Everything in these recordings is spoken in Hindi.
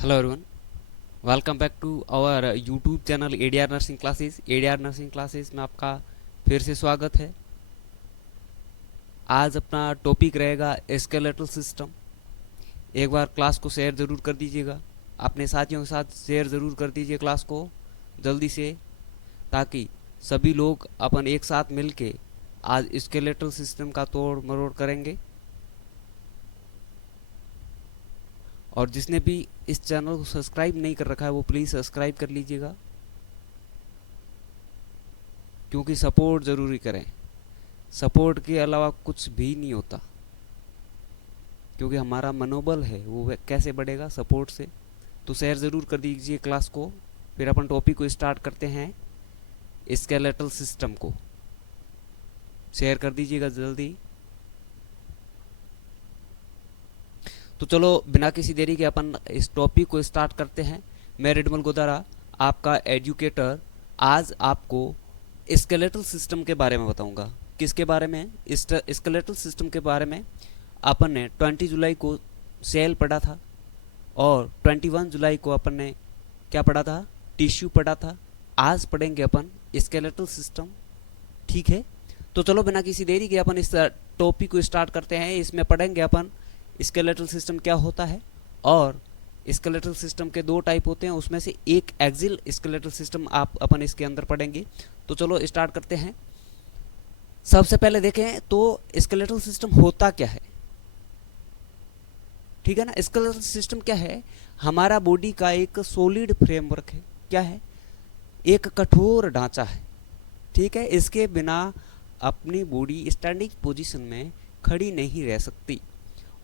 Hello everyone, welcome back to our YouTube channel ADR nursing classes. ADR nursing classes में आपका फिर से स्वागत है। आज अपना टॉपिक रहेगा स्केलेटल सिस्टम। एक बार क्लास को शेयर ज़रूर कर दीजिएगा, अपने साथियों के साथ शेयर ज़रूर कर दीजिए क्लास को जल्दी से, ताकि सभी लोग अपन एक साथ मिल के आज स्केलेटल सिस्टम का तोड़ मरोड़ करेंगे। और जिसने भी इस चैनल को सब्सक्राइब नहीं कर रखा है वो प्लीज़ सब्सक्राइब कर लीजिएगा, क्योंकि सपोर्ट ज़रूरी करें। सपोर्ट के अलावा कुछ भी नहीं होता, क्योंकि हमारा मनोबल है वो कैसे बढ़ेगा? सपोर्ट से। तो शेयर ज़रूर कर दीजिए क्लास को। फिर अपन टॉपिक को स्टार्ट करते हैं, स्केलेटल सिस्टम को। शेयर कर दीजिएगा जल्दी। तो चलो बिना किसी देरी के अपन इस टॉपिक को स्टार्ट करते हैं। मैं रिडमल गोदारा, आपका एजुकेटर, आज आपको स्केलेटल सिस्टम के बारे में बताऊंगा। किसके बारे में? स्केलेटल सिस्टम के बारे में। अपन ने 20 जुलाई को सेल पढ़ा था, और 21 जुलाई को अपन ने क्या पढ़ा था? टिश्यू पढ़ा था। आज पढ़ेंगे अपन स्केलेटल सिस्टम, ठीक है? तो चलो बिना किसी देरी के अपन इस टॉपिक को स्टार्ट करते हैं। इसमें पढ़ेंगे अपन स्केलेटल सिस्टम क्या होता है, और स्केलेटल सिस्टम के दो टाइप होते हैं, उसमें से एक एक्सियल स्केलेटल सिस्टम आप अपन इसके अंदर पढ़ेंगे। तो चलो स्टार्ट करते हैं। सबसे पहले देखें तो स्केलेटल सिस्टम होता क्या है, ठीक है ना? स्केलेटल सिस्टम क्या है? हमारा बॉडी का एक सॉलिड फ्रेमवर्क है। क्या है? एक कठोर ढांचा है, ठीक है? इसके बिना अपनी बॉडी स्टैंडिंग पोजीशन में खड़ी नहीं रह सकती।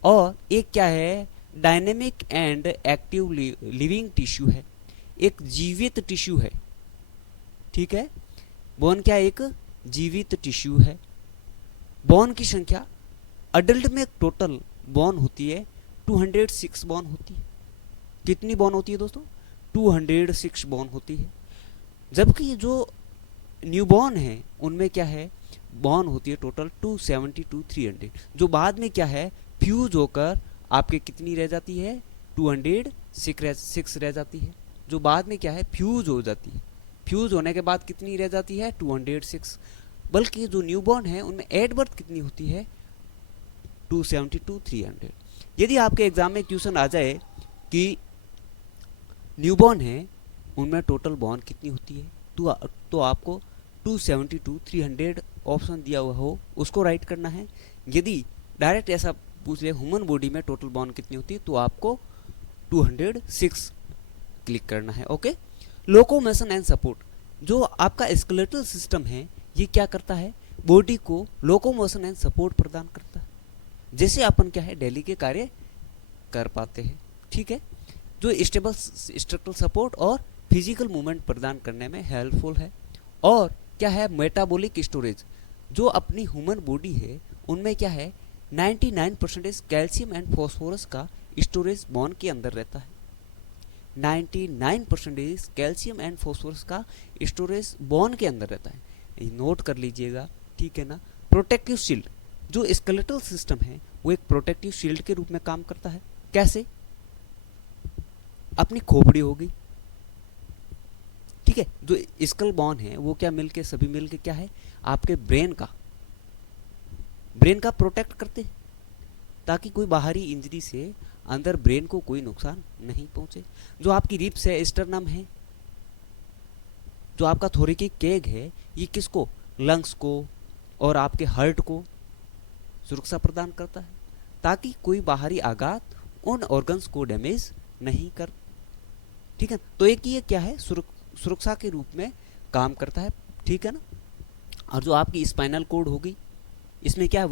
और एक क्या है? Dynamic and active living tissue है, एक जीवित टिश्यू है, ठीक है? बोन क्या? एक जीवित टिश्यू है। बोन की संख्या अडल्ट में टोटल बोन होती है 206 बोन होती है। कितनी बोन होती है दोस्तों? 206 बोन होती है। जबकि जो न्यूबॉर्न है उनमें क्या है? बोन होती है टोटल 270 टू 300, जो बाद में क्या है? फ्यूज होकर आपके कितनी रह जाती है? 206 रह जाती है, जो बाद में क्या है? फ्यूज हो जाती है। फ्यूज होने के बाद कितनी रह जाती है? 206। बल्कि जो न्यूबॉर्न है उनमें एट बर्थ कितनी होती है? 270 टू 300। यदि आपके एग्जाम में क्वेश्चन आ जाए कि न्यूबॉर्न है उनमें टोटल बॉर्न कितनी होती है, तो आपको 270 टू 300 ऑप्शन दिया हुआ हो उसको राइट करना है। यदि डायरेक्ट ऐसा पूछ ले ह्यूमन बॉडी में टोटल बॉर्न कितनी होती है, तो आपको 206 क्लिक करना है। ओके। लोकोमोशन एंड सपोर्ट, जो आपका स्केलेटल सिस्टम है ये क्या करता है? बॉडी को लोकोमोशन एंड सपोर्ट प्रदान करता है, जैसे अपन क्या है? डेली के कार्य कर पाते हैं, ठीक है? जो स्टेबल स्ट्रक्चरल सपोर्ट और फिजिकल मूवमेंट प्रदान करने में हेल्पफुल है। और क्या है? मेटाबॉलिक स्टोरेज, जो अपनी ह्यूमन बॉडी है उनमें क्या है? 99% कैल्शियम एंड फॉस्फोरस का स्टोरेज बोन के अंदर रहता है। 99% कैल्शियम एंड फॉस्फोरस का स्टोरेज बोन के अंदर रहता है, ये नोट कर लीजिएगा, ठीक है ना? प्रोटेक्टिव शील्ड, जो स्केलेटल सिस्टम है वो एक प्रोटेक्टिव शील्ड के रूप में काम करता है। कैसे? अपनी खोपड़ी होगी, ठीक है? जो स्कल बोन है वो क्या मिलके, सभी मिलके क्या है? आपके ब्रेन का प्रोटेक्ट करते हैं, ताकि कोई बाहरी इंजरी से अंदर ब्रेन को कोई नुकसान नहीं पहुंचे। जो आपकी रिब्स है, स्टर्नम है, जो आपका थोरिकिक केग है, ये किसको? लंग्स को और आपके हार्ट को सुरक्षा प्रदान करता है, ताकि कोई बाहरी आघात उन ऑर्गन्स को डैमेज नहीं कर, ठीक है? तो एक ये क्या है? सुरक्षा के रूप में काम करता है, ठीक है ना? और जो आपकी स्पाइनल कोड होगी, इसमें क्या है?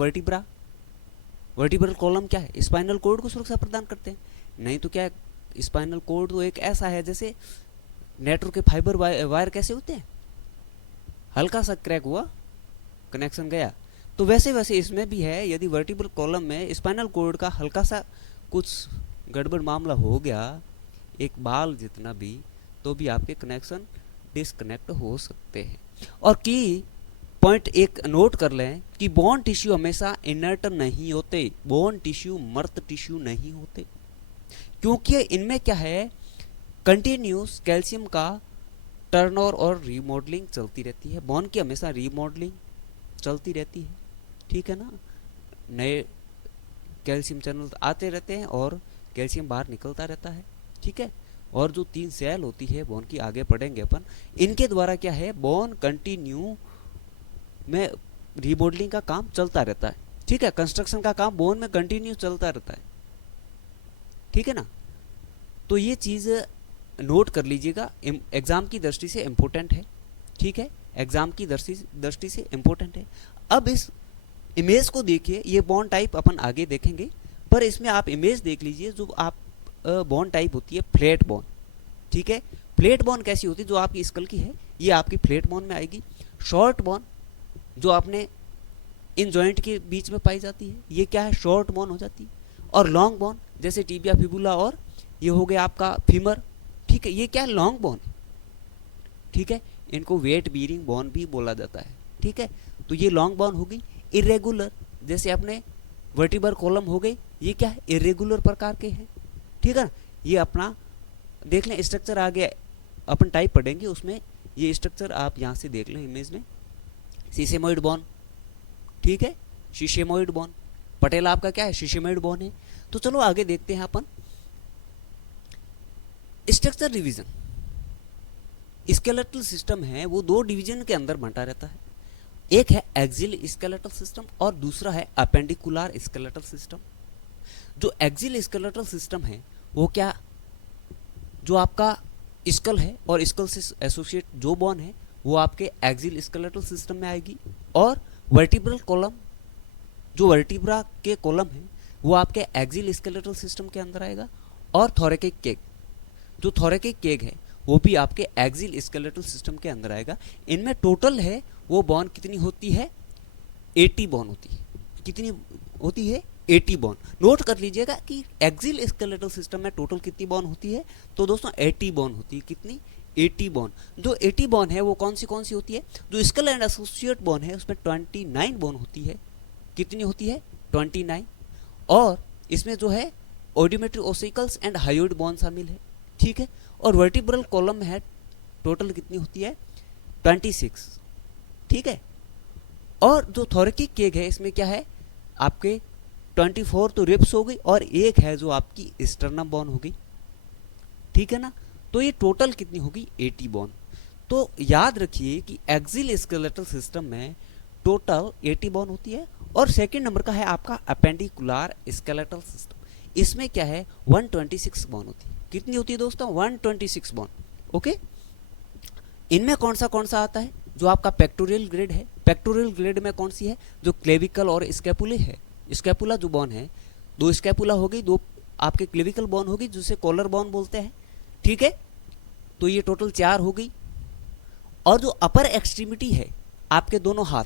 वर्टिब्रल कॉलम क्या है? स्पाइनल कोड को सुरक्षा प्रदान करते हैं। नहीं तो क्या है? स्पाइनल कोड तो एक ऐसा है जैसे नेटवर्क के फाइबर वायर कैसे होते हैं, हल्का सा क्रैक हुआ, कनेक्शन गया, तो वैसे वैसे इसमें भी है। यदि वर्टिब्रल कॉलम में स्पाइनल कोड का हल्का सा कुछ गड़बड़ मामला हो गया, एक बाल जितना भी, तो भी आपके कनेक्शन डिस्कनेक्ट हो सकते हैं। और की पॉइंट एक नोट कर लें कि बोन टिश्यू हमेशा इनर्ट नहीं होते, बोन टिश्यू मर्त टिश्यू नहीं होते। क्योंकि इनमें क्या है, कंटिन्यूस कैल्शियम का टर्नओवर और रीमॉडलिंग चलती रहती है। बॉन्ड की हमेशा रीमॉडलिंग चलती रहती है, ठीक है ना, नए कैल्शियम चैनल आते रहते हैं और कैल्शियम बाहर निकलता रहता है, ठीक है। और जो 3 सेल होती है बॉन्ड की, आगे पढ़ेंगे अपन, इनके द्वारा क्या है, बॉन्ड कंटिन्यू में रीमॉडलिंग का काम चलता रहता है, ठीक है। कंस्ट्रक्शन का काम बॉन्ड में कंटिन्यू चलता रहता है, ठीक है ना। तो ये चीज़ नोट कर लीजिएगा, एग्जाम की दृष्टि से इम्पोर्टेंट है, ठीक है, एग्जाम की दृष्टि से इम्पोर्टेंट है। अब इस इमेज को देखिए, ये बॉन्ड टाइप अपन आगे देखेंगे, पर इसमें आप इमेज देख लीजिए। जो आप बॉन्ड टाइप होती है फ्लैट बॉन्ड, ठीक है। फ्लैट बॉन्ड कैसी होती है, जो आपकी स्कल की है ये आपकी फ्लैट बॉन्ड में आएगी। शॉर्ट बॉन्ड जो आपने इन जॉइंट के बीच में पाई जाती है, ये क्या है, शॉर्ट बॉन्ड हो जाती है। और लॉन्ग बॉन्ड जैसे टिबिया फिबुला और ये हो गया आपका फीमर, ठीक है, ये क्या है, लॉन्ग बॉन्ड, ठीक है। इनको वेट बीरिंग बॉन्ड भी बोला जाता है, ठीक है। तो ये लॉन्ग बॉन्ड हो गई। इरेगुलर जैसे अपने वर्टिब्रल कॉलम हो गए, ये क्या है, इरेगुलर प्रकार के हैं, ठीक है। ये अपना देख लें, स्ट्रक्चर आगे अपन टाइप पढ़ेंगे, उसमें ये स्ट्रक्चर आप यहाँ से देख लें इमेज में। सीसेमोइड बॉन्ड, ठीक है, शीशेमोइड बॉन्ड, पटेल आपका क्या है, शीशेमोइड बॉन्ड है। तो चलो आगे देखते हैं अपन स्ट्रक्चर डिवीजन। स्केलेटल सिस्टम है वो 2 डिवीजन के अंदर बांटा रहता है, एक है एक्सियल स्केलेटल सिस्टम और दूसरा है अपेंडिकुलर स्केलेटल सिस्टम। जो एक्सियल स्केलेटल सिस्टम है वो क्या, जो आपका स्कल है और स्कल से एसोसिएट जो बॉन है वो आपके एक्सियल स्केलेटल सिस्टम में आएगी। और वर्टिब्रल कॉलम, जो वर्टिब्रा के कॉलम है वो आपके एक्सियल स्केलेटल सिस्टम के अंदर आएगा। और थोरेकिक केग, जो थोरेकिक केग है वो भी आपके एक्सियल स्केलेटल सिस्टम के अंदर आएगा। इनमें टोटल है वो बॉन कितनी होती है, 80 बॉन होती है। कितनी होती है, 80 बॉन। नोट कर लीजिएगा कि एक्सियल स्केलेटल सिस्टम में टोटल कितनी बॉन होती है, तो दोस्तों 80 बॉन होती है। कितनी, 80 बॉन। जो 80 बॉन है वो कौन सी होती है, जो स्कल एंड एसोसिएट बॉन है उसमें 29 बॉन होती है। कितनी होती है, 29। और इसमें जो है ऑडियोमेट्री ओसिकल्स एंड हायोइड बॉन शामिल है, ठीक है। और वर्टिब्रल कॉलम में है टोटल कितनी होती है, 26, ठीक है। और जो थोरेकिक केग है इसमें क्या है, आपके 24 तो रिब्स हो गई और एक है जो आपकी स्टर्नम बॉन हो गई, ठीक है ना। तो ये टोटल कितनी होगी, 80 बॉन। तो याद रखिए कि एक्सियल स्केलेटल सिस्टम में टोटल 80 बॉन होती है। और सेकंड नंबर का है आपका अपेंडिकुलर स्केलेटल सिस्टम, इसमें क्या है, 126 बॉन होती है। कितनी होती है दोस्तों, 126 बॉन, ओके। इनमें कौन सा आता है, जो आपका पेक्टोरियल ग्रेड है। पेक्टोरियल ग्रेड में कौन सी है, जो क्लेविकल और स्कैपुले है। स्कैपुला जो बॉन है, 2 स्कैपुला हो गई, 2 आपके क्लेविकल बॉन होगी जिसे कॉलर बॉन बोलते हैं, ठीक है। तो ये टोटल 4 हो गई। और जो अपर एक्सट्रीमिटी है, आपके दोनों हाथ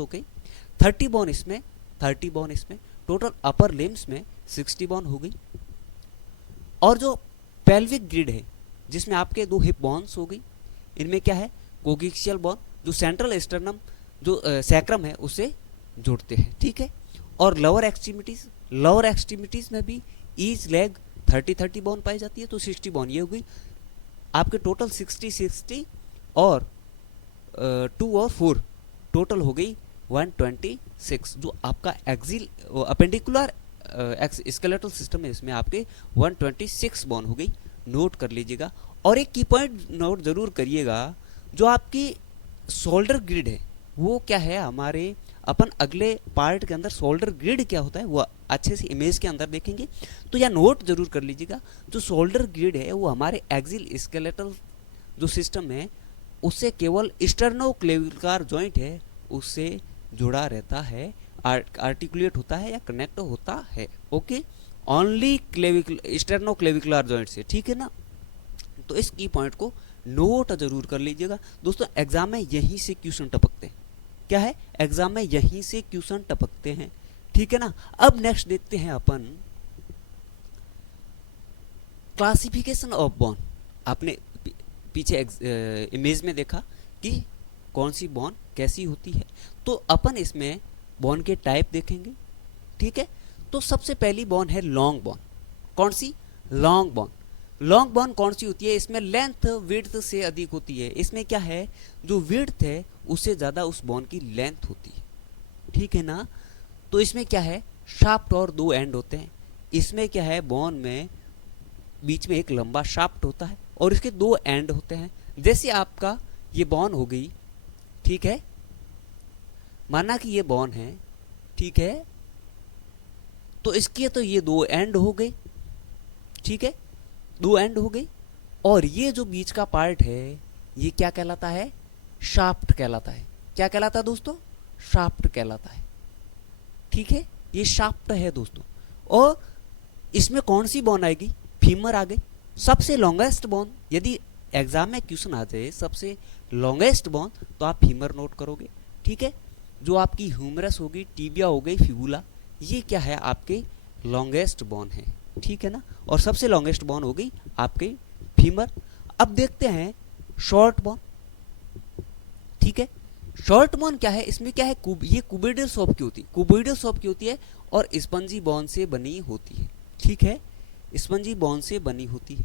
हो गई, 30 बॉन इसमें, 30 बॉन इसमें, टोटल अपर लिम्स में 60 बॉन हो गई। और जो पेल्विक ग्रिड है जिसमें आपके 2 हिप बॉन्स हो गई, इनमें क्या है, कोगिक्सियल बॉन जो सेंट्रल स्टर्नम जो सैक्रम है उसे जोड़ते हैं, ठीक है। और लोअर एक्सट्रीमिटीज में भी ईच लेग 30 बॉन पाई जाती है, तो 60 बॉन ये हो गई। आपके टोटल 60 और 2 और 4 टोटल हो गई 126। जो आपका एक्सियल अपेंडिकुलर स्केलेटल सिस्टम है इसमें आपके 126 बॉन हो गई, नोट कर लीजिएगा। और एक की पॉइंट नोट जरूर करिएगा, जो आपकी शोल्डर ग्रिड है वो क्या है, हमारे अपन अगले पार्ट के अंदर शोल्डर ग्रिड क्या होता है वो अच्छे से इमेज के अंदर देखेंगे, तो यह नोट जरूर कर लीजिएगा। जो शोल्डर ग्रिड है वो हमारे एक्सियल स्केलेटल जो सिस्टम है उससे केवल स्टर्नोक्लेविकुलर जॉइंट है उससे जुड़ा रहता है, आर्टिकुलेट होता है या कनेक्ट होता है, ओके, ओनली स्टर्नोक्लेविकुलर जॉइंट से, ठीक है ना। तो इस की पॉइंट को नोट जरूर कर लीजिएगा दोस्तों। एग्जाम में यहीं से क्वेश्चन टपकते हैं, क्या है, एग्जाम में यहीं से क्वेश्चन टपकते हैं, ठीक है ना। अब नेक्स्ट देखते हैं अपन क्लासिफिकेशन ऑफ बॉन। आपने पीछे इमेज में देखा कि कौन सी बॉन कैसी होती है, तो अपन इसमें बॉन के टाइप देखेंगे, ठीक है। तो सबसे पहली बॉन है लॉन्ग बॉन, कौन सी? Long bone. लॉन्ग बोन कौन सी होती है? इसमें लेंथ विड्थ से अधिक होती है। इसमें क्या है, जो विड्थ है उससे ज़्यादा उस बोन की लेंथ होती है, ठीक है ना। तो इसमें क्या है, शाफ्ट और दो एंड होते हैं। इसमें क्या है, बोन में बीच में एक लंबा शाफ्ट होता है और इसके दो एंड होते हैं। जैसे आपका ये बोन हो गई, ठीक है, माना कि ये बोन है, ठीक है, तो इसके तो ये दो एंड हो गए, ठीक है, दो एंड हो गई। और ये जो बीच का पार्ट है ये क्या कहलाता है? शाफ्ट कहलाता है। क्या कहलाता है दोस्तों? शाफ्ट कहलाता है, ठीक है, ये शाफ्ट है दोस्तों। और इसमें कौन सी बोन आएगी? फीमर आ गई, सबसे लॉन्गेस्ट बोन। यदि एग्जाम में क्वेश्चन आ जाए सबसे लॉन्गेस्ट बोन, तो आप फीमर नोट करोगे, ठीक है। जो आपकी ह्यूमरस होगी, टिबिया हो गई, फिबुला, ये क्या है, आपके लॉन्गेस्ट बोन है, ठीक है ना। और सबसे लॉन्गेस्ट बोन हो गई आपके फीमर। अब देखते हैं शॉर्ट बोन, ठीक है। शॉर्ट बोन क्या है? इसमें क्या है, ये कुबोइडल शॉप की होती है, कुबोइडल शॉप की होती है और स्पंजी बोन से बनी होती है, ठीक है, स्पंजी बोन से बनी होती है,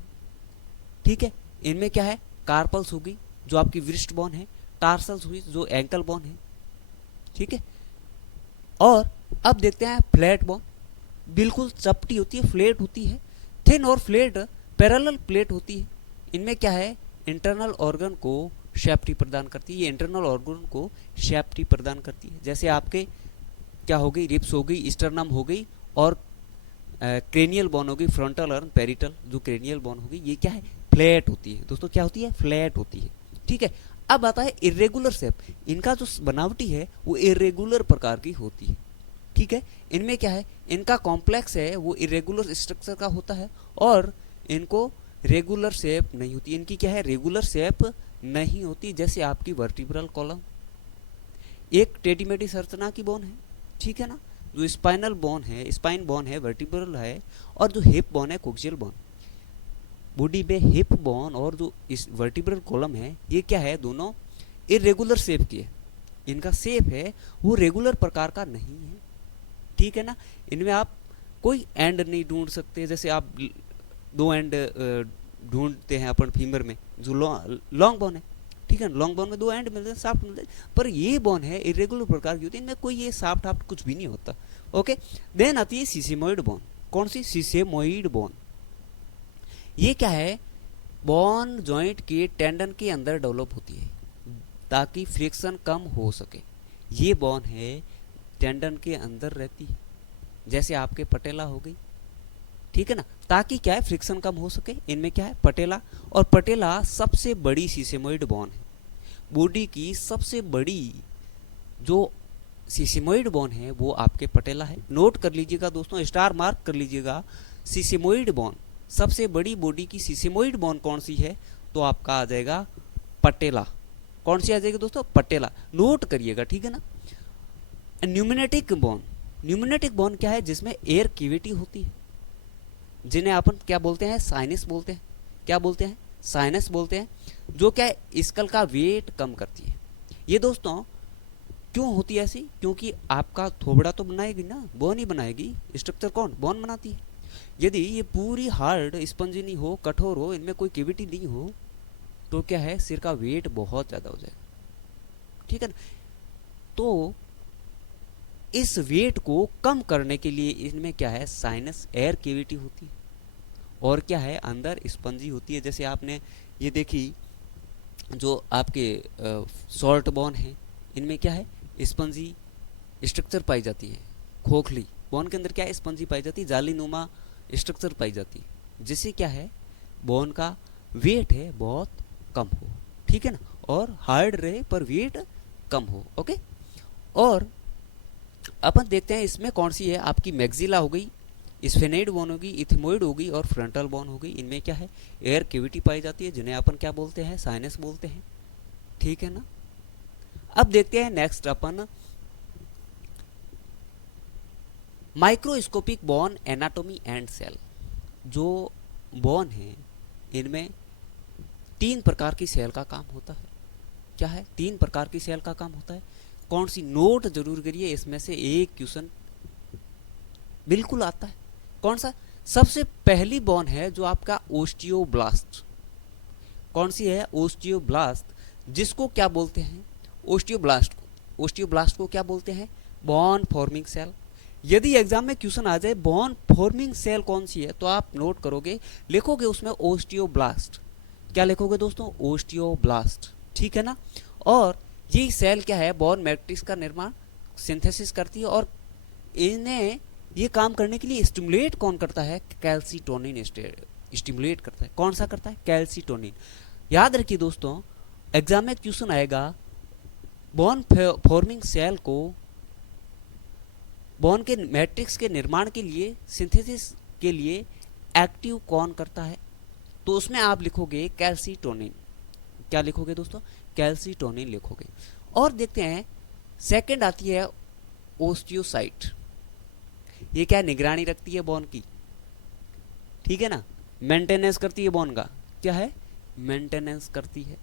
ठीक है। इनमें क्या है, कार्पल्स होगी जो आपकी व्रिस्ट बोन है, टार्सल्स हुई जो एंकल बोन है, ठीक है। और अब देखते हैं फ्लैट बोन, बिल्कुल चपटी होती है, फ्लैट होती है, थिन और फ्लैट पैरेलल प्लेट होती है। इनमें क्या है, इंटरनल ऑर्गन को शेफ्टी प्रदान करती है, ये इंटरनल ऑर्गन को शेफ्टी प्रदान करती है। जैसे आपके क्या हो गई, रिप्स हो गई, स्टर्नम हो गई और क्रेनियल बोन हो गई, फ्रंटल और पेरिटल जो क्रेनियल बोन हो गई, ये क्या है, फ्लैट होती है दोस्तों। क्या होती है? फ्लैट होती है, ठीक है। अब आता है इरेगुलर शेप, इनका जो बनावटी है वो इरेगुलर प्रकार की होती है, ठीक है। इनमें क्या है, इनका कॉम्प्लेक्स है वो इरेगुलर स्ट्रक्चर का होता है और इनको रेगुलर शेप नहीं होती। इनकी क्या है, रेगुलर शेप नहीं होती। जैसे आपकी वर्टिब्रल कॉलम एक टेढ़ी मेढ़ी संरचना की बोन है, ठीक है ना। जो स्पाइनल बोन है, स्पाइन बोन है, वर्टिब्रल है, और जो हिप बोन है, कोक्सियल बोन। बॉडी में हिप बोन और जो इस वर्टिब्रल कॉलम है ये क्या है, दोनों इरेगुलर शेप की है। इनका शेप है वो रेगुलर प्रकार का नहीं है, ठीक है ना। इनमें आप कोई एंड नहीं ढूंढ सकते। जैसे आप दो एंड ढूंढते हैं अपन फीमर में, जो लॉन्ग बोन है, ठीक है, लॉन्ग बोन में दो एंड मिलते हैं, साफ्ट मिलते हैं, पर ये बोन है इरेगुलर प्रकार की होती है, इनमें कोई ये साफ्ट हाफ्ट कुछ भी नहीं होता, ओके। देन आती है सीसेमोइड बोन। कौन सी? सीसेमोइड बोन। ये क्या है, बोन जॉइंट के टेंडन के अंदर डेवलप होती है ताकि फ्रिक्शन कम हो सके। ये बोन है टेंडन के अंदर रहती है, जैसे आपके पटेला हो गई, ठीक है ना, ताकि क्या है, फ्रिक्शन कम हो सके। इनमें क्या है, पटेला, और पटेला सबसे बड़ी सीसेमोइड बोन है। बॉडी की सबसे बड़ी जो सीसेमोइड बोन है वो आपके पटेला है। नोट कर लीजिएगा दोस्तों, स्टार मार्क कर लीजिएगा, सीसेमोइड बोन, सबसे बड़ी बॉडी की सीसेमोइड बोन कौन सी है, तो आपका आ जाएगा पटेला। कौन सी आ जाएगी दोस्तों? पटेला। नोट करिएगा, ठीक है ना। न्यूमिनेटिक बोन, न्यूमिनेटिक बोन क्या है, जिसमें एयर कैविटी होती है, जिन्हें अपन क्या बोलते हैं, साइनस बोलते हैं। क्या बोलते हैं? साइनस बोलते हैं, जो क्या है, स्कल का वेट कम करती है। ये दोस्तों क्यों होती है ऐसी? क्योंकि आपका थोबड़ा तो बनाएगी ना, बोन ही बनाएगी। स्ट्रक्चर कौन? बोन बनाती है। यदि ये पूरी हार्ड स्पंजी नहीं हो, कठोर हो, इनमें कोई कैविटी नहीं हो, तो क्या है, सिर का वेट बहुत ज्यादा हो जाएगा, ठीक है ना। तो इस वेट को कम करने के लिए इनमें क्या है, साइनस एयर कैविटी होती है, और क्या है, अंदर स्पंजी होती है। जैसे आपने ये देखी जो आपके शॉर्ट बोन है, इनमें क्या है, स्पंजी स्ट्रक्चर पाई जाती है। खोखली बोन के अंदर क्या है, स्पंजी पाई जाती है, जालीनुमा स्ट्रक्चर पाई जाती है, जिससे क्या है, बोन का वेट है बहुत कम हो, ठीक है ना, और हार्ड रहे पर वेट कम हो, ओके। और अपन देखते हैं इसमें कौन सी है, आपकी मैग्जिला हो गई, स्फेनेड बोन होगी, इथमोइड होगी और फ्रंटल बोन होगी। इनमें क्या है, एयर कैविटी पाई जाती है, जिन्हें अपन क्या बोलते हैं, साइनस बोलते हैं, ठीक है ना। अब देखते हैं नेक्स्ट अपन microscopic bone anatomy and cell. जो बोन है इनमें 3 प्रकार की सेल का काम होता है। क्या है? 3 प्रकार की सेल का काम होता है। कौन सी? नोट जरूर करिए, इसमें से एक क्वेश्चन बिल्कुल आता है। कौन सा? सबसे पहली बोन है जो आपका ओस्टियोब्लास्ट। कौन सी है? ओस्टियोब्लास्ट, जिसको क्या बोलते हैं? ओस्टियोब्लास्ट को, ओस्टियोब्लास्ट को क्या बोलते हैं? Bone forming cell. यदि एग्जाम में क्वेश्चन आ जाए बोन फॉर्मिंग सेल कौन सी है, तो आप नोट करोगे, लिखोगे उसमें ओस्टियोब्लास्ट। क्या लिखोगे दोस्तों? ओस्टियोब्लास्ट, ठीक है ना। और ये सेल क्या है? बोन मैट्रिक्स का निर्माण, सिंथेसिस करती है, और इन्हें ये काम करने के लिए स्टिमुलेट कौन करता है? कैल्सिटोनिन स्टिमुलेट करता है। कौन सा करता है? कैल्सिटोनिन। याद रखिए दोस्तों, एग्जाम में क्वेश्चन आएगा बोन फॉर्मिंग सेल को बोन के मैट्रिक्स के निर्माण के लिए, सिंथेसिस के लिए एक्टिव कौन करता है, तो उसमें आप लिखोगे कैल्सिटोनिन। क्या लिखोगे दोस्तों? कैल्सिटोनिन लिखोगे। और देखते हैं सेकंड आती है ओस्टियोसाइट। ये क्या? निगरानी रखती है बोन की, ठीक है ना, मेंटेनेंस करती है बोन का। क्या है? मेंटेनेंस करती है।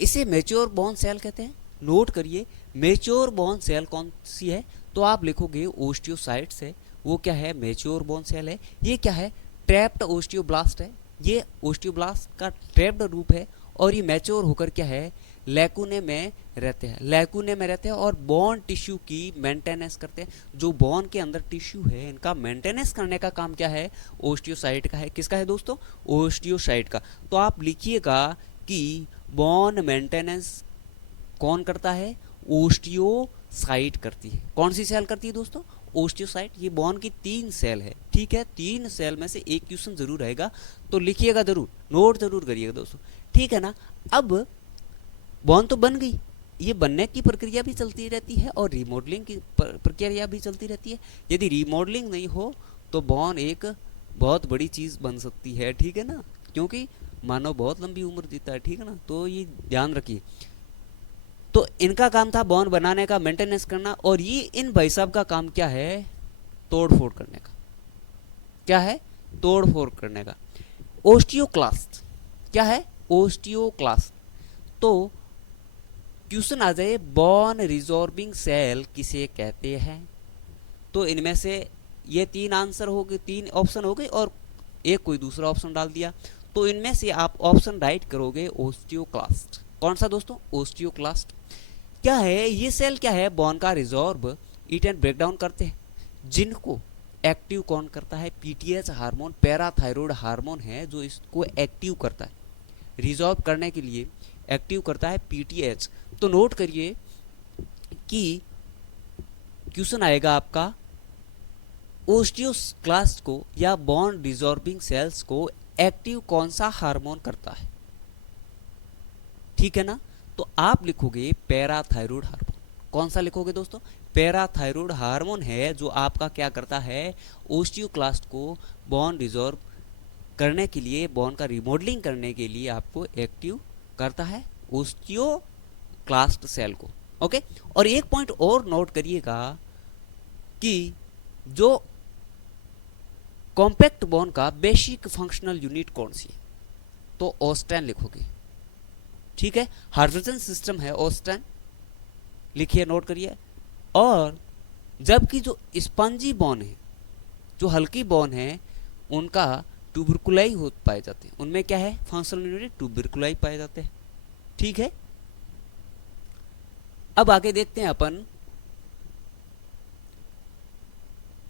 इसे मैच्योर बोन सेल कहते हैं। नोट करिए, मैच्योर बोन सेल कौन सी है, तो आप लिखोगे ओस्टियोसाइट्स है। वो क्या है? मैच्योर बोन सेल है। ये क्या है? ट्रैप्ड ओस्टियोब्लास्ट है। ये ओस्टियोब्लास्ट का ट्रैप्ड रूप है, और ये मैच्योर होकर क्या है? लैकुने में रहते हैं, लैकुने में रहते हैं, और बोन टिश्यू की मेंटेनेंस करते हैं। जो बोन के अंदर टिश्यू है, इनका मेंटेनेंस करने का काम क्या है? ओस्टियोसाइट का है। किसका है दोस्तों? ओस्टियोसाइट का। तो आप लिखिएगा कि बोन मेंटेनेंस कौन करता है? ओस्टियोसाइट करती है। कौन सी सेल करती है दोस्तों? ओस्टियोसाइट। ये बोन की 3 सेल है, ठीक है। 3 सेल में से एक क्वेश्चन जरूर रहेगा, तो लिखिएगा जरूर, नोट जरूर करिएगा दोस्तों, ठीक है ना। अब बोन तो बन गई, ये बनने की प्रक्रिया भी चलती रहती है और रिमॉडलिंग की प्रक्रिया भी चलती रहती है। यदि रिमॉडलिंग नहीं हो तो बोन एक बहुत बड़ी चीज बन सकती है, ठीक है ना, क्योंकि मानव बहुत लंबी उम्र जीता है, ठीक है ना, तो ये ध्यान रखिए। तो इनका काम था बोन बनाने का, मेंटेनेंस करना, और ये इन भाई साहब का काम क्या है? तोड़ फोड़ करने का। क्या है? तोड़ फोड़ करने का। ओस्टियोक्लास्ट क्या है? ओस्टियोक्लास्ट। तो क्वेश्चन आ जाए बोन रिजॉर्बिंग सेल किसे कहते हैं, तो इनमें से ये 3 आंसर हो गए, 3 ऑप्शन हो गए, और एक कोई दूसरा ऑप्शन डाल दिया, तो इनमें से आप ऑप्शन राइट करोगे ओस्टियोक्लास्ट। कौन सा दोस्तों? ओस्टियोक्लास्ट। क्या है ये सेल? क्या है? बोन का रिजॉर्ब, ईट एंड ब्रेक डाउन करते हैं, जिनको एक्टिव कौन करता है? पीटीएच हार्मोन, पैराथायरॉयड हार्मोन है जो इसको एक्टिव करता है, रिजॉर्ब करने के लिए एक्टिव करता है पीटीएच। तो नोट करिए कि क्वेश्चन आएगा आपका ओस्टियोक्लास्ट को या बोन रिजॉर्बिंग सेल्स को एक्टिव कौन सा हार्मोन करता है, ठीक है ना। तो आप लिखोगे पैराथायरॉयड हार्मोन। कौन सा लिखोगे दोस्तों? पैराथायरॉयड हार्मोन है जो आपका क्या करता है? ओस्टियोक्लास्ट को बोन रिजॉर्ब करने के लिए, बोन का रिमॉडलिंग करने के लिए आपको एक्टिव करता है ओस्टियोक्लास्ट सेल को। ओके। और एक पॉइंट और नोट करिएगा कि जो कॉम्पैक्ट बोन का बेसिक फंक्शनल यूनिट कौन सी है, तो ओस्टेन लिखोगे, ठीक है। हाइड्रोजन सिस्टम है ओस्टेन, लिखिए, नोट करिए। और जबकि जो स्पंजी बोन है, जो हल्की बोन है, उनका ट्यूबरकुलाई हो पाए जाते हैं, उनमें क्या है? फंक्शनल यूनिट ट्यूबरकुलाई पाए जाते हैं, ठीक है। अब आगे देखते हैं अपन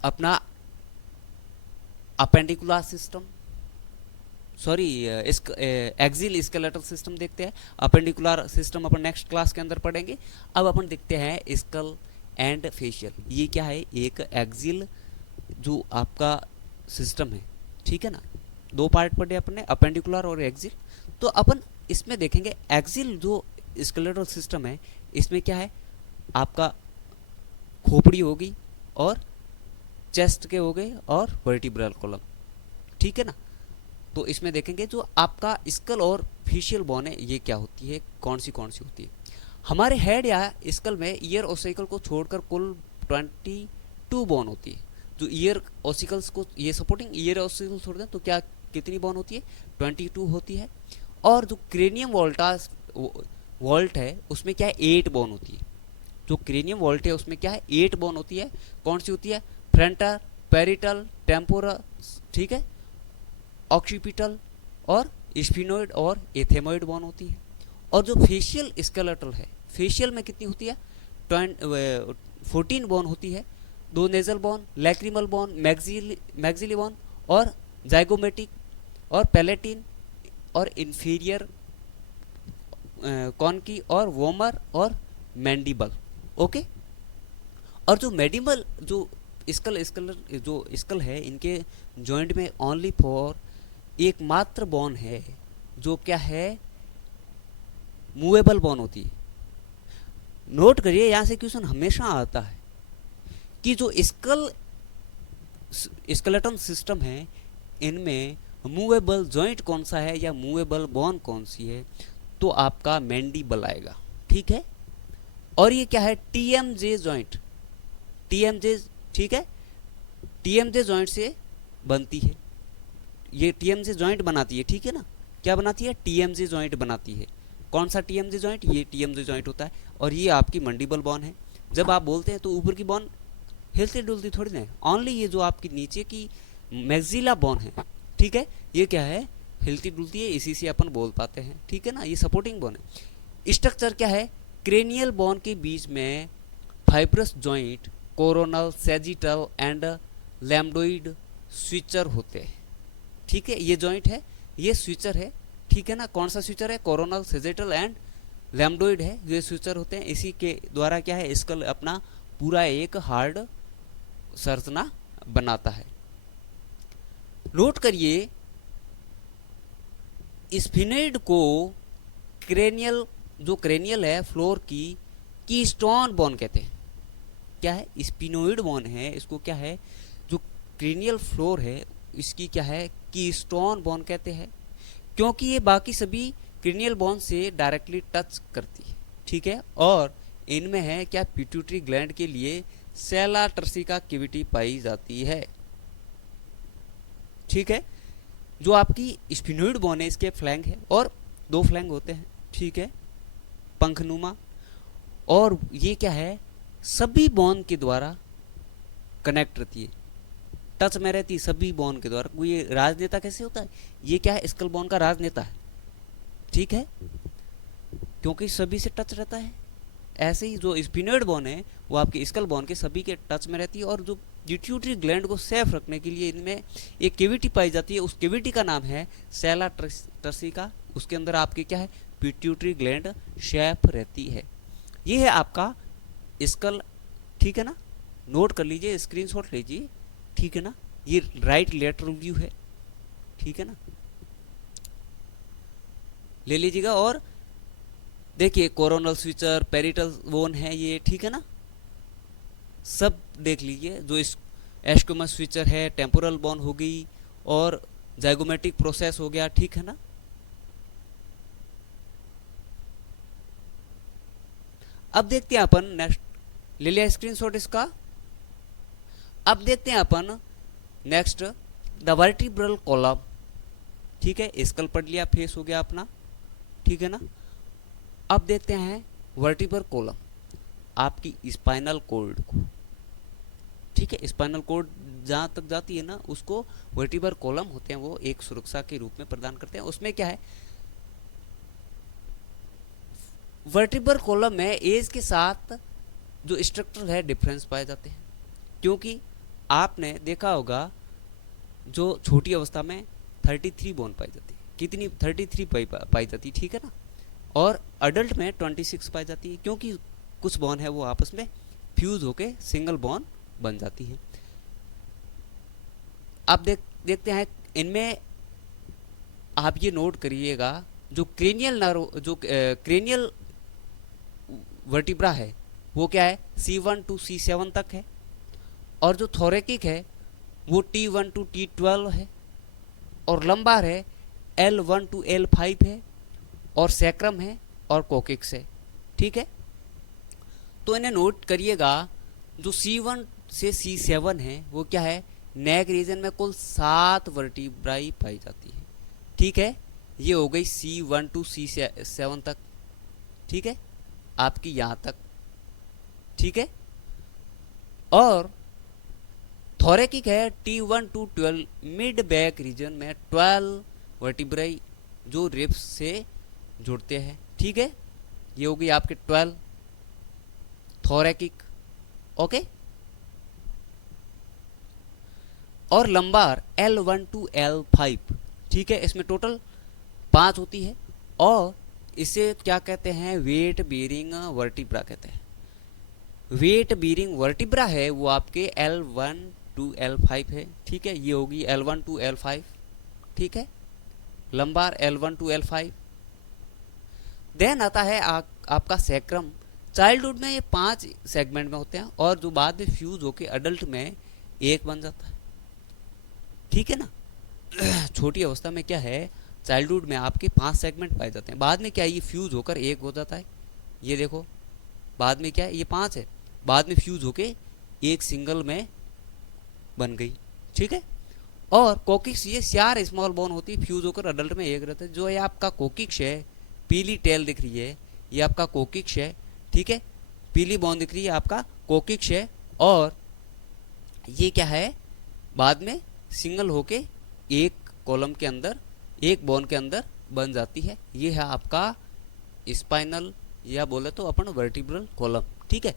अपना appendicular system, sorry axial skeletal system देखते हैं। अपेंडिकुलर सिस्टम अपन नेक्स्ट क्लास के अंदर पढ़ेंगे। अब अपन देखते हैं स्कल एंड फेशियल। ये क्या है? एक एक्सिल जो आपका सिस्टम है, ठीक है ना। 2 पार्ट पढ़े अपने, अपेंडिकुलर और एक्सिल। तो अपन इसमें देखेंगे एक्सिल जो स्केलेटल सिस्टम है, इसमें क्या है? आपका खोपड़ी होगी और चेस्ट के हो गए और वर्टिब्रल कॉलम, ठीक है ना। तो इसमें देखेंगे जो आपका स्कल और फेशियल बोन है, ये क्या होती है, कौन सी होती है। हमारे हेड या स्कल में ईयर ओसिकल को छोड़कर कुल 22 बोन होती है। जो ईयर ओसिकल्स को, ये सपोर्टिंग ईयर ओसिकल छोड़ दें तो क्या कितनी बोन होती है? 22 होती है। और जो क्रेनियम वॉल्ट है उसमें क्या है? 8 बोन होती है। जो क्रेनियम वॉल्ट है उसमें क्या है? 8 बोन होती है। कौन सी होती है? फ्रंटल, पैरिटल, टेम्पोरल, ठीक है, ऑक्सीपिटल और स्फिनोइड और एथेमोइड बोन होती है। और जो फेशियल स्केलेटल है, फेशियल में कितनी होती है, 14 बोन होती है, 2 nasal bone, lacrimal bone, maxillary bone और जाइगोमेटिक और पैलेटिन और इंफीरियर कॉन्की और वोमर और मैंडिबल। ओके। और जो मेडिबल जो स्कल है, इनके जॉइंट में ओनली फॉर एकमात्र बोन है जो क्या है, मूवेबल बोन होती है। नोट करिए, यहां से क्वेश्चन हमेशा आता है कि जो स्केलेटन सिस्टम है, इनमें मूवेबल जॉइंट कौन सा है या मूवेबल बोन कौन सी है, तो आपका मैंडिबल आएगा, ठीक है। और ये क्या है, टीएमजे जॉइंट, टीएमजे, ठीक है, टीएमजे जॉइंट से बनती है, ये टीएमजे जॉइंट बनाती है, ठीक है ना, क्या बनाती है, टीएमजे जॉइंट बनाती है। कौन सा टीएमजे जॉइंट, ये टीएमजे जॉइंट होता है। और ये आपकी मंडिबल बोन है। जब आप बोलते हैं तो ऊपर की बोन हिलती डुलती थोड़ी ना है, ओनली ये जो आपकी नीचे की मैक्सिला बोन है, ठीक है, ये क्या है, हिलती डुलती है, इसी से अपन बोल पाते हैं, ठीक है ना, ये सपोर्टिंग बोन है। स्ट्रक्चर क्या है, क्रेनियल बोन के बीच में fibrous joint, coronal, sagittal and lambdoid suture होते हैं, ठीक है, ये जॉइंट है, ये स्विचर है, ठीक है ना। कौन सा स्विचर है, कोरोनल, सैजिटल एंड लैम्बडोइड है, ये स्विचर होते हैं। इसी के द्वारा क्या है, स्कल अपना पूरा एक हार्ड संरचना बनाता है। नोट करिए, स्फिनोइड को क्रेनियल, जो क्रेनियल है फ्लोर की स्टोन बोन कहते हैं। क्या है, स्फिनोइड बोन है, इसको क्या है, जो क्रेनियल फ्लोर है इसकी क्या है, की स्टोन बोन कहते हैं, क्योंकि ये बाकी सभी क्रेनियल बोन से डायरेक्टली टच करती है, ठीक है। और इनमें है क्या, पिट्यूटरी ग्लैंड के लिए सेला टर्सिका कैविटी पाई जाती है, ठीक है। जो आपकी स्फिनोइड बोन है, इसके फ्लैंक है और 2 फ्लैंक होते हैं, ठीक है, पंखनुमा। और ये क्या है, सभी बोन के द्वारा कनेक्ट रहती है, टच में रहती है सभी बोन के द्वारा। ये राजनेता कैसे होता है, ये क्या है, स्कल बोन का राजनेता है, ठीक है, क्योंकि सभी से टच रहता है। ऐसे ही जो स्फिनोइड बोन है वो आपके स्कल बोन के सभी के टच में रहती है। और जो पिट्यूटरी ग्लैंड को सेफ रखने के लिए इनमें एक कैविटी पाई जाती है, उस कैविटी का नाम है सेला टर्सिका। उसके अंदर आपके क्या है, पिट्यूटरी ग्लैंड सेफ रहती है। ये है आपका स्कल, ठीक है ना, नोट कर लीजिए, स्क्रीनशॉट लीजिए, ठीक है ना। ये राइट लेटरल व्यू है, ठीक है ना, ले लीजिएगा। और देखिए, कोरोनल स्विचर, पेरिटल बोन है ये, ठीक है ना, सब देख लीजिए। जो इस एस्क्यूमस स्विचर है, टेम्पोरल बोन हो गई और जाइगोमेटिक प्रोसेस हो गया, ठीक है ना। अब देखते हैं अपन नेक्स्ट, ले लिया स्क्रीनशॉट इसका। अब देखते हैं अपन नेक्स्ट, द वर्टिब्रल कॉलम, ठीक है, स्कल पढ़ लिया, फेस हो गया अपना, ठीक है ना। अब देखते हैं वर्टिब्रल कॉलम, आपकी स्पाइनल कॉर्ड को, ठीक है, स्पाइनल कॉर्ड जहां तक जाती है ना, उसको वर्टिब्रल कॉलम होते हैं, वो एक सुरक्षा के रूप में प्रदान करते हैं। उसमें क्या है, वर्टिब्रल कॉलम में एज के साथ जो स्ट्रक्चर है डिफरेंस पाए जाते हैं, क्योंकि आपने देखा होगा जो छोटी अवस्था में 33 बोन पाई जाती है, कितनी, 33 पाई जाती है, ठीक है ना। और अडल्ट में 26 पाई जाती है, क्योंकि कुछ बोन है वो आपस में फ्यूज होके सिंगल बोन बन जाती है। अब देखते हैं इनमें, आप ये नोट करिएगा, जो क्रेनियल नर्व, जो क्रेनियल वर्टिब्रा है वो क्या है, C1 to C7 तक है। और जो थोरेकिक है वो T1 to T12 है। और लंबार है L1 to L5 है। और सैक्रम है और कोकिक्स है, ठीक है। तो इन्हें नोट करिएगा, जो C1 से C7 है वो क्या है, नेक रीजन में कुल 7 वर्टिब्राई पाई जाती है, ठीक है। ये हो गई C1 to C7 तक, ठीक है, आपकी यहाँ तक, ठीक है। और थोरेकिक है T1 to 12, mid back region में 12 वर्टिब्राई जो रिब्स से जुड़ते हैं, ठीक है। ये होगी आपके 12 थोरेकिक, ओके। और लंबार L1 to L5, ठीक है, इसमें टोटल 5 होती है और इसे क्या कहते हैं, वेट बीरिंग वर्टिब्रा कहते हैं। वेट बीरिंग वर्टिब्रा है वो आपके L1 to L5 है, ठीक है। ये होगी L1 to L5, ठीक है, lumbar L1 to L5। Then आता है आपका सैक्रम। चाइल्डहुड में ये 5 सेगमेंट में होते हैं और जो बाद में फ्यूज होके अडल्ट में एक बन जाता है, ठीक है ना। छोटी अवस्था में क्या है, चाइल्डहुड में आपके 5 सेगमेंट पाए जाते हैं, बाद में क्या है ये फ्यूज होकर एक हो जाता है। ये देखो बाद में क्या है, ये 5 है, बाद में फ्यूज होके एक सिंगल में बन गई, ठीक है। और कोकिक्स ये 4 स्मॉल बोन होती है, फ्यूज होकर अडल्ट में एक रहता है। जो है आपका कोकिक्स है, पीली टेल दिख रही है, ये आपका कोकिक्स है, ठीक है, पीली बोन दिख रही है आपका कोकिक्स है। और ये क्या है, बाद में सिंगल होके एक कॉलम के अंदर, एक बोन के अंदर बन जाती है। ये है आपका स्पाइनल या बोले तो अपन वर्टिब्रल कॉलम, ठीक है।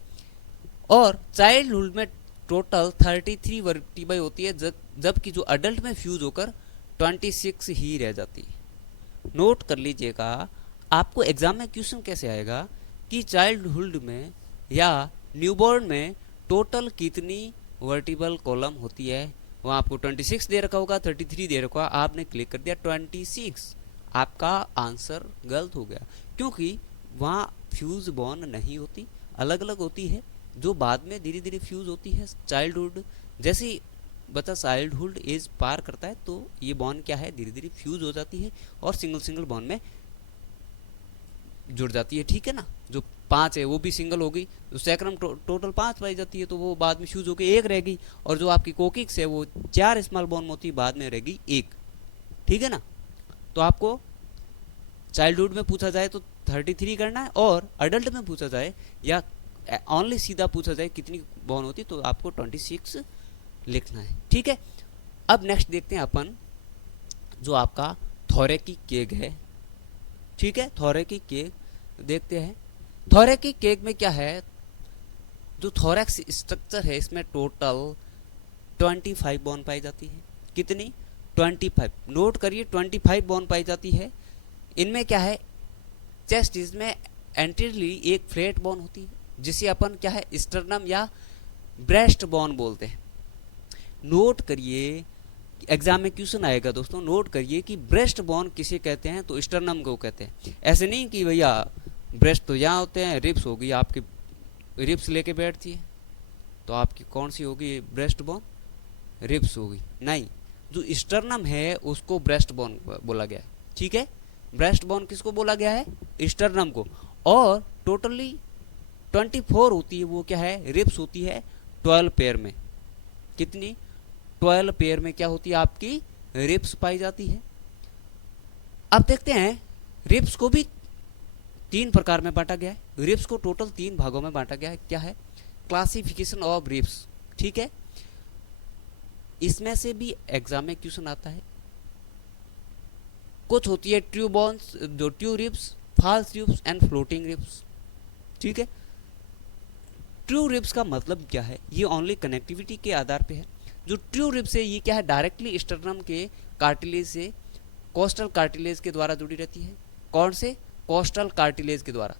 और चाइल्डहुड में टोटल 33 वर्टिब्राई होती है, जबकि जो अडल्ट में फ्यूज होकर 26 ही रह जाती है। नोट कर लीजिएगा, आपको एग्जाम में क्वेश्चन कैसे आएगा कि चाइल्डहुड में या न्यूबॉर्न में टोटल कितनी वर्टिब्रल कॉलम होती है। वहाँ आपको 26 दे रखा होगा, 33 दे रखा होगा, आपने क्लिक कर दिया 26, आपका आंसर गलत हो गया, क्योंकि वहाँ फ्यूज बॉन नहीं होती, अलग अलग होती है, जो बाद में धीरे धीरे फ्यूज होती है। चाइल्डहुड जैसे ही बच्चा चाइल्डहुड एज पार करता है तो ये बॉन क्या है, धीरे धीरे फ्यूज हो जाती है और सिंगल सिंगल बॉन में जुड़ जाती है, ठीक है ना। जो 5 है वो भी सिंगल हो गई, तो सैक्रम टोटल 5 पाई जाती है, तो वो बाद में फ्यूज होकर एक रहेगी। और जो आपकी कोकिक्स है वो 4 स्मॉल बॉन में होती है, बाद में रहेगी एक, ठीक है ना। तो आपको चाइल्डहुड में पूछा जाए तो 33 करना है, और अडल्ट में पूछा जाए या ओनली सीधा पूछा जाए कितनी बॉन होती तो आपको 26 लिखना है, ठीक है। अब नेक्स्ट देखते हैं अपन जो आपका थोरेकिक केग है, ठीक है। थोरेकिक केग देखते हैं। थोरेकिक केग में क्या है, जो थोरैक्स स्ट्रक्चर है इसमें टोटल 25 बॉन पाई जाती है। कितनी, 25, नोट करिए 25 बॉन पाई जाती है। इनमें क्या है, चेस्ट इसमें एंटीरियरली एक फ्लैट बॉन होती है, जिसे अपन क्या है स्टर्नम या ब्रेस्ट बॉन बोलते हैं। नोट करिए, एग्जाम में क्वेश्चन आएगा दोस्तों, नोट करिए कि ब्रेस्ट बॉन किसे कहते हैं, तो स्टर्नम को कहते हैं। ऐसे नहीं कि भैया ब्रेस्ट तो यहाँ होते हैं, रिब्स होगी आपकी, रिब्स लेके बैठती है तो आपकी कौन सी होगी ब्रेस्ट बॉन, रिब्स होगी, नहीं। जो स्टर्नम है उसको ब्रेस्ट बॉन बोला गया है, ठीक है। ब्रेस्ट बॉन किसको बोला गया है, स्टर्नम को। और टोटली 24 होती है, वो क्या है, रिब्स होती है 12 पेयर में। कितनी, 12 पेयर में क्या होती है आपकी रिब्स पाई जाती है। अब देखते हैं रिब्स को भी 3 प्रकार में बांटा गया है। रिब्स को टोटल 3 भागों में बांटा गया है। क्या है, क्लासिफिकेशन ऑफ रिब्स, ठीक है। इसमें से भी एग्जाम में क्वेश्चन आता है। कुछ होती है ट्रू बोन्स, जो true ribs, false ribs and floating ribs, ठीक है। ट्रू रिब्स का मतलब क्या है, ये ओनली कनेक्टिविटी के आधार पे है। जो ट्रू रिब्स है ये क्या है, डायरेक्टली स्टर्नम के कार्टिलेज से कोस्टल कार्टिलेज के द्वारा जुड़ी रहती है। कौन से, कोस्टल कार्टिलेज के द्वारा।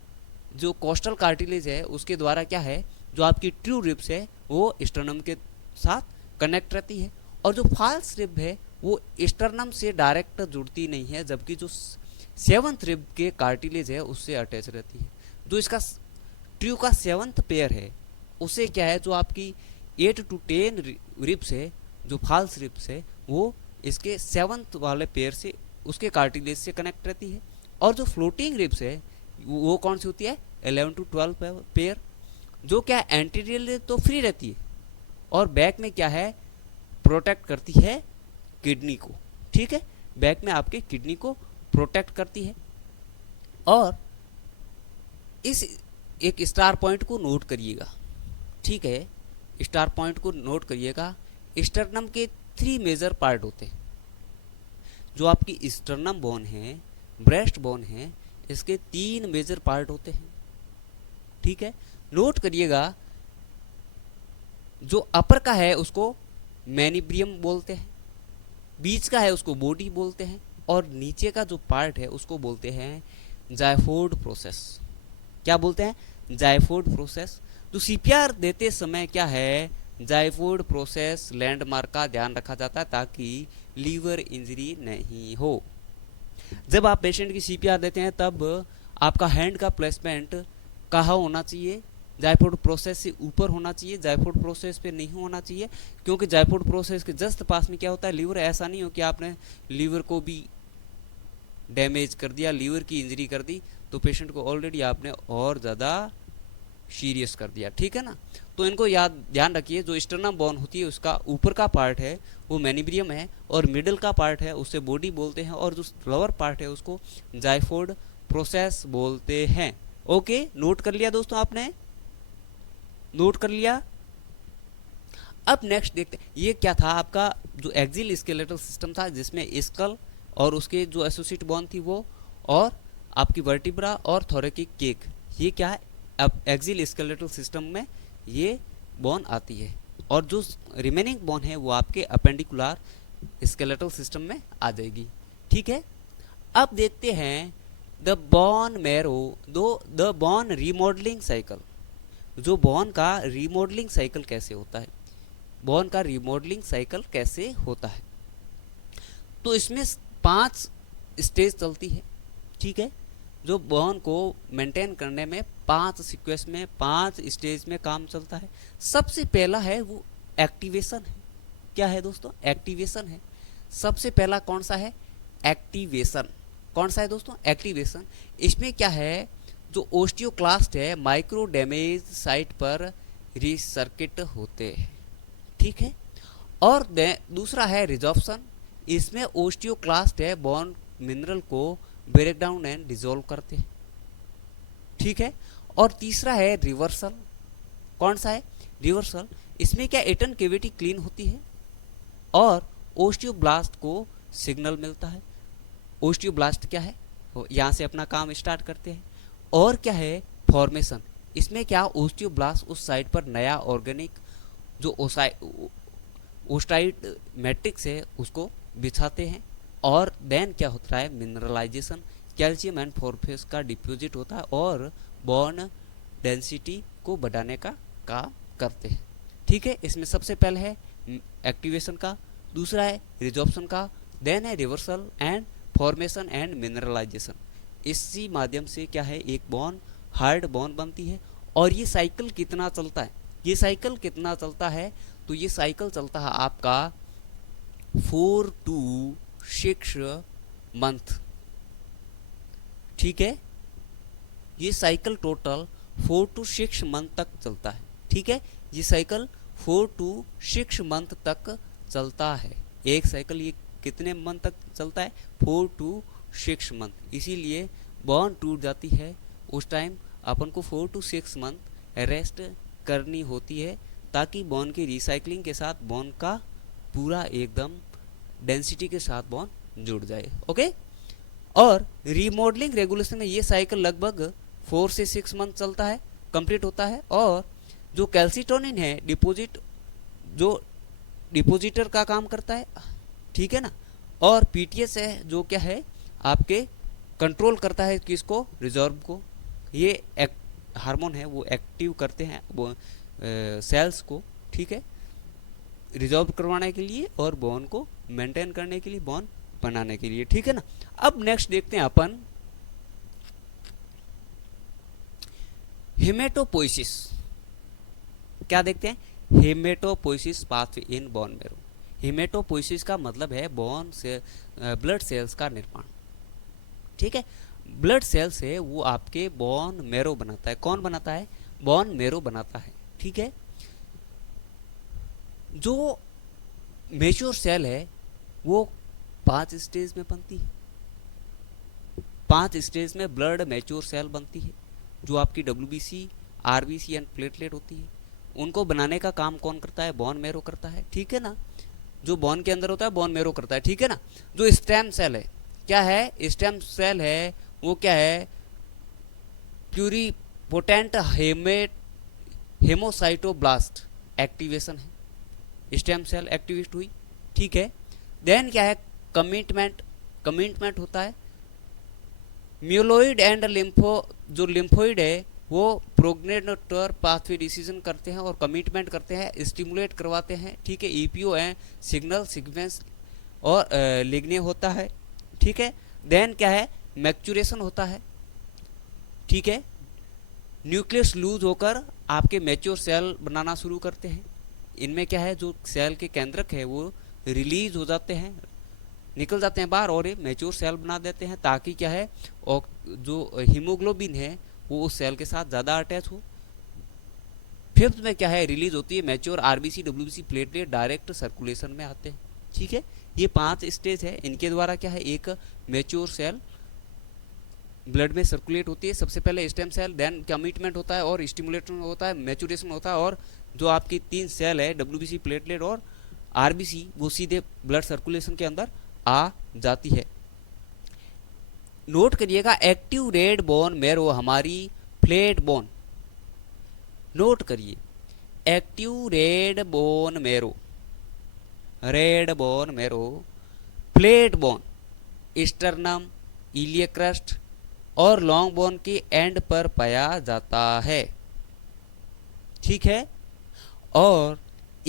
जो कोस्टल कार्टिलेज है उसके द्वारा क्या है, जो आपकी ट्रू रिब्स है वो स्टर्नम के साथ कनेक्ट रहती है। और जो फॉल्स रिब है वो स्टर्नम से डायरेक्ट जुड़ती नहीं है, जबकि जो 7th रिब के कार्टिलेज है उससे अटैच रहती है। जो इसका ट्रू का 7th पेयर है उसे क्या है, जो आपकी 8 to 10 रिब्स है, जो फॉल्स रिब्स है वो इसके 7th वाले पेयर से, उसके कार्टिलेज से कनेक्ट रहती है। और जो फ्लोटिंग रिब्स है वो कौन सी होती है, 11 to 12 पेयर, जो क्या एंटीरियर तो फ्री रहती है और बैक में क्या है, प्रोटेक्ट करती है किडनी को, ठीक है। बैक में आपके किडनी को प्रोटेक्ट करती है। और इस एक स्टार पॉइंट को नोट करिएगा, ठीक है। स्टार पॉइंट को नोट करिएगा। स्टर्नम के 3 मेजर पार्ट होते हैं। जो आपकी स्टर्नम बोन है, ब्रेस्ट बोन है, इसके 3 मेजर पार्ट होते हैं। ठीक है, नोट करिएगा, जो अपर का है उसको मैनिब्रियम बोलते हैं, बीच का है उसको बॉडी बोलते हैं, और नीचे का जो पार्ट है उसको बोलते हैं जायफोइड प्रोसेस। क्या बोलते हैं? जायफोइड प्रोसेस। तो सीपीआर देते समय क्या है, जायफोइड प्रोसेस लैंडमार्क का ध्यान रखा जाता है ताकि लीवर इंजरी नहीं हो। जब आप पेशेंट की सीपीआर देते हैं तब आपका हैंड का प्लेसमेंट कहाँ होना चाहिए? जायफोइड प्रोसेस से ऊपर होना चाहिए, जायफोइड प्रोसेस पे नहीं होना चाहिए, क्योंकि जायफोइड प्रोसेस के जस्ट पास में क्या होता है, लीवर। ऐसा नहीं हो कि आपने लीवर को भी डैमेज कर दिया, लीवर की इंजरी कर दी, तो पेशेंट को ऑलरेडी आपने और ज़्यादा सीरियस कर दिया। ठीक है ना, तो इनको याद ध्यान रखिए। जो स्टर्नम बोन होती है उसका ऊपर का पार्ट है वो मैनिब्रियम है, और मिडिल का पार्ट है उसे बॉडी बोलते हैं, और जो लोअर पार्ट है उसको जायफोइड प्रोसेस बोलते हैं। ओके, नोट कर लिया दोस्तों, आपने नोट कर लिया। अब नेक्स्ट देखते हैं, ये क्या था आपका जो एक्सिल स्केलेटल सिस्टम था, जिसमें स्कल और उसके जो एसोसिएट बोन थी वो, और आपकी वर्टिब्रा और थोरेकिक केक, ये क्या है, अब एक्सिल स्केलेटल सिस्टम में ये बोन आती है, और जो रिमेनिंग बोन है वो आपके अपेंडिकुलर स्केलेटल सिस्टम में आ जाएगी। ठीक है, अब देखते हैं the bone marrow, the bone remodelling cycle. जो बोन का रिमॉडलिंग साइकिल कैसे होता है, बोन का रिमॉडलिंग साइकिल कैसे होता है, तो इसमें 5 स्टेज चलती है। ठीक है, जो बोन को मेंटेन करने में 5 सीक्वेंस में 5 स्टेज में काम चलता है। सबसे पहला है वो एक्टिवेशन है। क्या है दोस्तों? एक्टिवेशन है। सबसे पहला कौन सा है? एक्टिवेशन। कौन सा है दोस्तों? एक्टिवेशन। इसमें क्या है, जो ओस्टियोक्लास्ट है माइक्रो डैमेज साइट पर रिसर्किट होते हैं। ठीक है, और दूसरा है रिजॉर्प्शन। इसमें ओस्टियोक्लास्ट है बोन मिनरल को ब्रेक डाउन एंड डिसॉल्व करते हैं। ठीक है, और तीसरा है रिवर्सल। कौन सा है? रिवर्सल। इसमें क्या एटन कैविटी क्लीन होती है और ओस्टियोब्लास्ट को सिग्नल मिलता है। ओस्टियोब्लास्ट क्या है, यहाँ से अपना काम स्टार्ट करते हैं। और क्या है? फॉर्मेशन। इसमें क्या ओस्टियोब्लास्ट उस साइड पर नया ऑर्गेनिक जो ओस्टाइड मैट्रिक्स है उसको बिछाते हैं। और देन क्या होता है? मिनरलाइजेशन। कैल्शियम एंड फॉस्फेट का डिपोजिट होता है और बोन डेंसिटी को बढ़ाने का काम करते हैं। ठीक है, इसमें सबसे पहले है एक्टिवेशन का, दूसरा है रिजॉर्प्शन का, देन है reversal and formation and mineralisation. इसी माध्यम से क्या है, एक बोन हार्ड बोन बनती है। और ये साइकिल कितना चलता है? ये साइकिल कितना चलता है? तो ये साइकिल चलता है आपका 4 to 6 मंथ। ठीक है, ये साइकिल टोटल 4 to 6 मंथ तक चलता है। ठीक है, ये साइकिल 4 to 6 मंथ तक चलता है। एक साइकिल ये कितने मंथ तक चलता है? 4 to 6 मंथ। इसीलिए बोन टूट जाती है उस टाइम अपन को 4 to 6 मंथ रेस्ट करनी होती है, ताकि बोन की रिसाइकलिंग के साथ बोन का पूरा एकदम डेंसिटी के साथ बोन जुड़ जाए। ओके, और रीमॉडलिंग रेगुलेशन में ये साइकिल लगभग 4 से 6 मंथ चलता है, कंप्लीट होता है। और जो कैल्सिटोनिन है जो डिपोजिटर का काम करता है, ठीक है ना, और पीटीएस है जो क्या है आपके कंट्रोल करता है किसको? रिजर्व को। ये हार्मोन है वो एक्टिव करते हैं वो सेल्स को। ठीक है, रिजॉल्व करवाने के लिए और बोन को मेंटेन करने के लिए, बोन बनाने के लिए। ठीक है ना, अब नेक्स्ट देखते हैं अपन हेमेटोपोइसिस। क्या देखते हैं? हेमेटोपोइसिस पाथवे इन बोन मैरो। हेमेटोपोइसिस का मतलब है बोन से ब्लड सेल्स का निर्माण। ठीक है, ब्लड सेल से वो आपके बोन मैरो बनाता है। कौन बनाता है? बोन मैरो बनाता है। ठीक है, जो मैच्योर सेल है वो 5 स्टेज में बनती है। 5 स्टेज में ब्लड मैच्योर सेल बनती है, जो आपकी WBC, RBC एंड प्लेटलेट होती है। उनको बनाने का काम कौन करता है? बोन मैरो करता है, ठीक है ना। जो बोन के अंदर होता है बोन मैरो करता है, ठीक है ना। जो स्टेम सेल है, क्या है? स्टेम सेल है वो क्या है? प्यूरिपोटेंट हेमोसाइटोब्लास्ट एक्टिवेशन है, स्टेम सेल एक्टिवेट हुई, ठीक है। देन क्या है? कमिटमेंट, कमिटमेंट होता है। म्यूलोइड एंड लिम्फो, जो लिम्फोइड है वो प्रोग्नेटर पाथवे डिसीजन करते हैं और कमिटमेंट करते हैं, स्टिमुलेट करवाते हैं, ठीक है। ईपीओ है सिग्नल सीक्वेंस और लिग्ने होता है, ठीक है। देन क्या है? मैच्योरेशन होता है, ठीक है। न्यूक्लियस लूज होकर आपके मैच्योर सेल बनाना शुरू करते हैं। इनमें क्या है? जो सेल के केंद्रक है वो रिलीज हो जाते हैं, निकल जाते हैं बाहर और ये मैच्योर सेल बना देते हैं, ताकि क्या है? और जो हीमोग्लोबिन है वो उस सेल के साथ ज़्यादा अटैच हो। फिफ्थ में क्या है? रिलीज होती है mature RBC WBC platelet direct circulation में आते हैं, ठीक है। ये 5 स्टेज है, इनके द्वारा क्या है? एक मैच्योर सेल ब्लड में सर्कुलेट होती है। सबसे पहले स्टेम सेल, देन कमिटमेंट होता है और स्टिमुलेशन होता है, मैच्योरेशन होता है, और जो आपकी 3 सेल है डब्ल्यूबीसी प्लेटलेट और आरबीसी वो सीधे ब्लड सर्कुलेशन के अंदर आ जाती है। नोट करिएगा, एक्टिव रेड बोन मैरो हमारी फ्लैट बोन, नोट करिए, active red bone marrow, red bone marrow, flat bone, sternum, iliac crust और लॉन्ग बोन के एंड पर पाया जाता है, ठीक है। और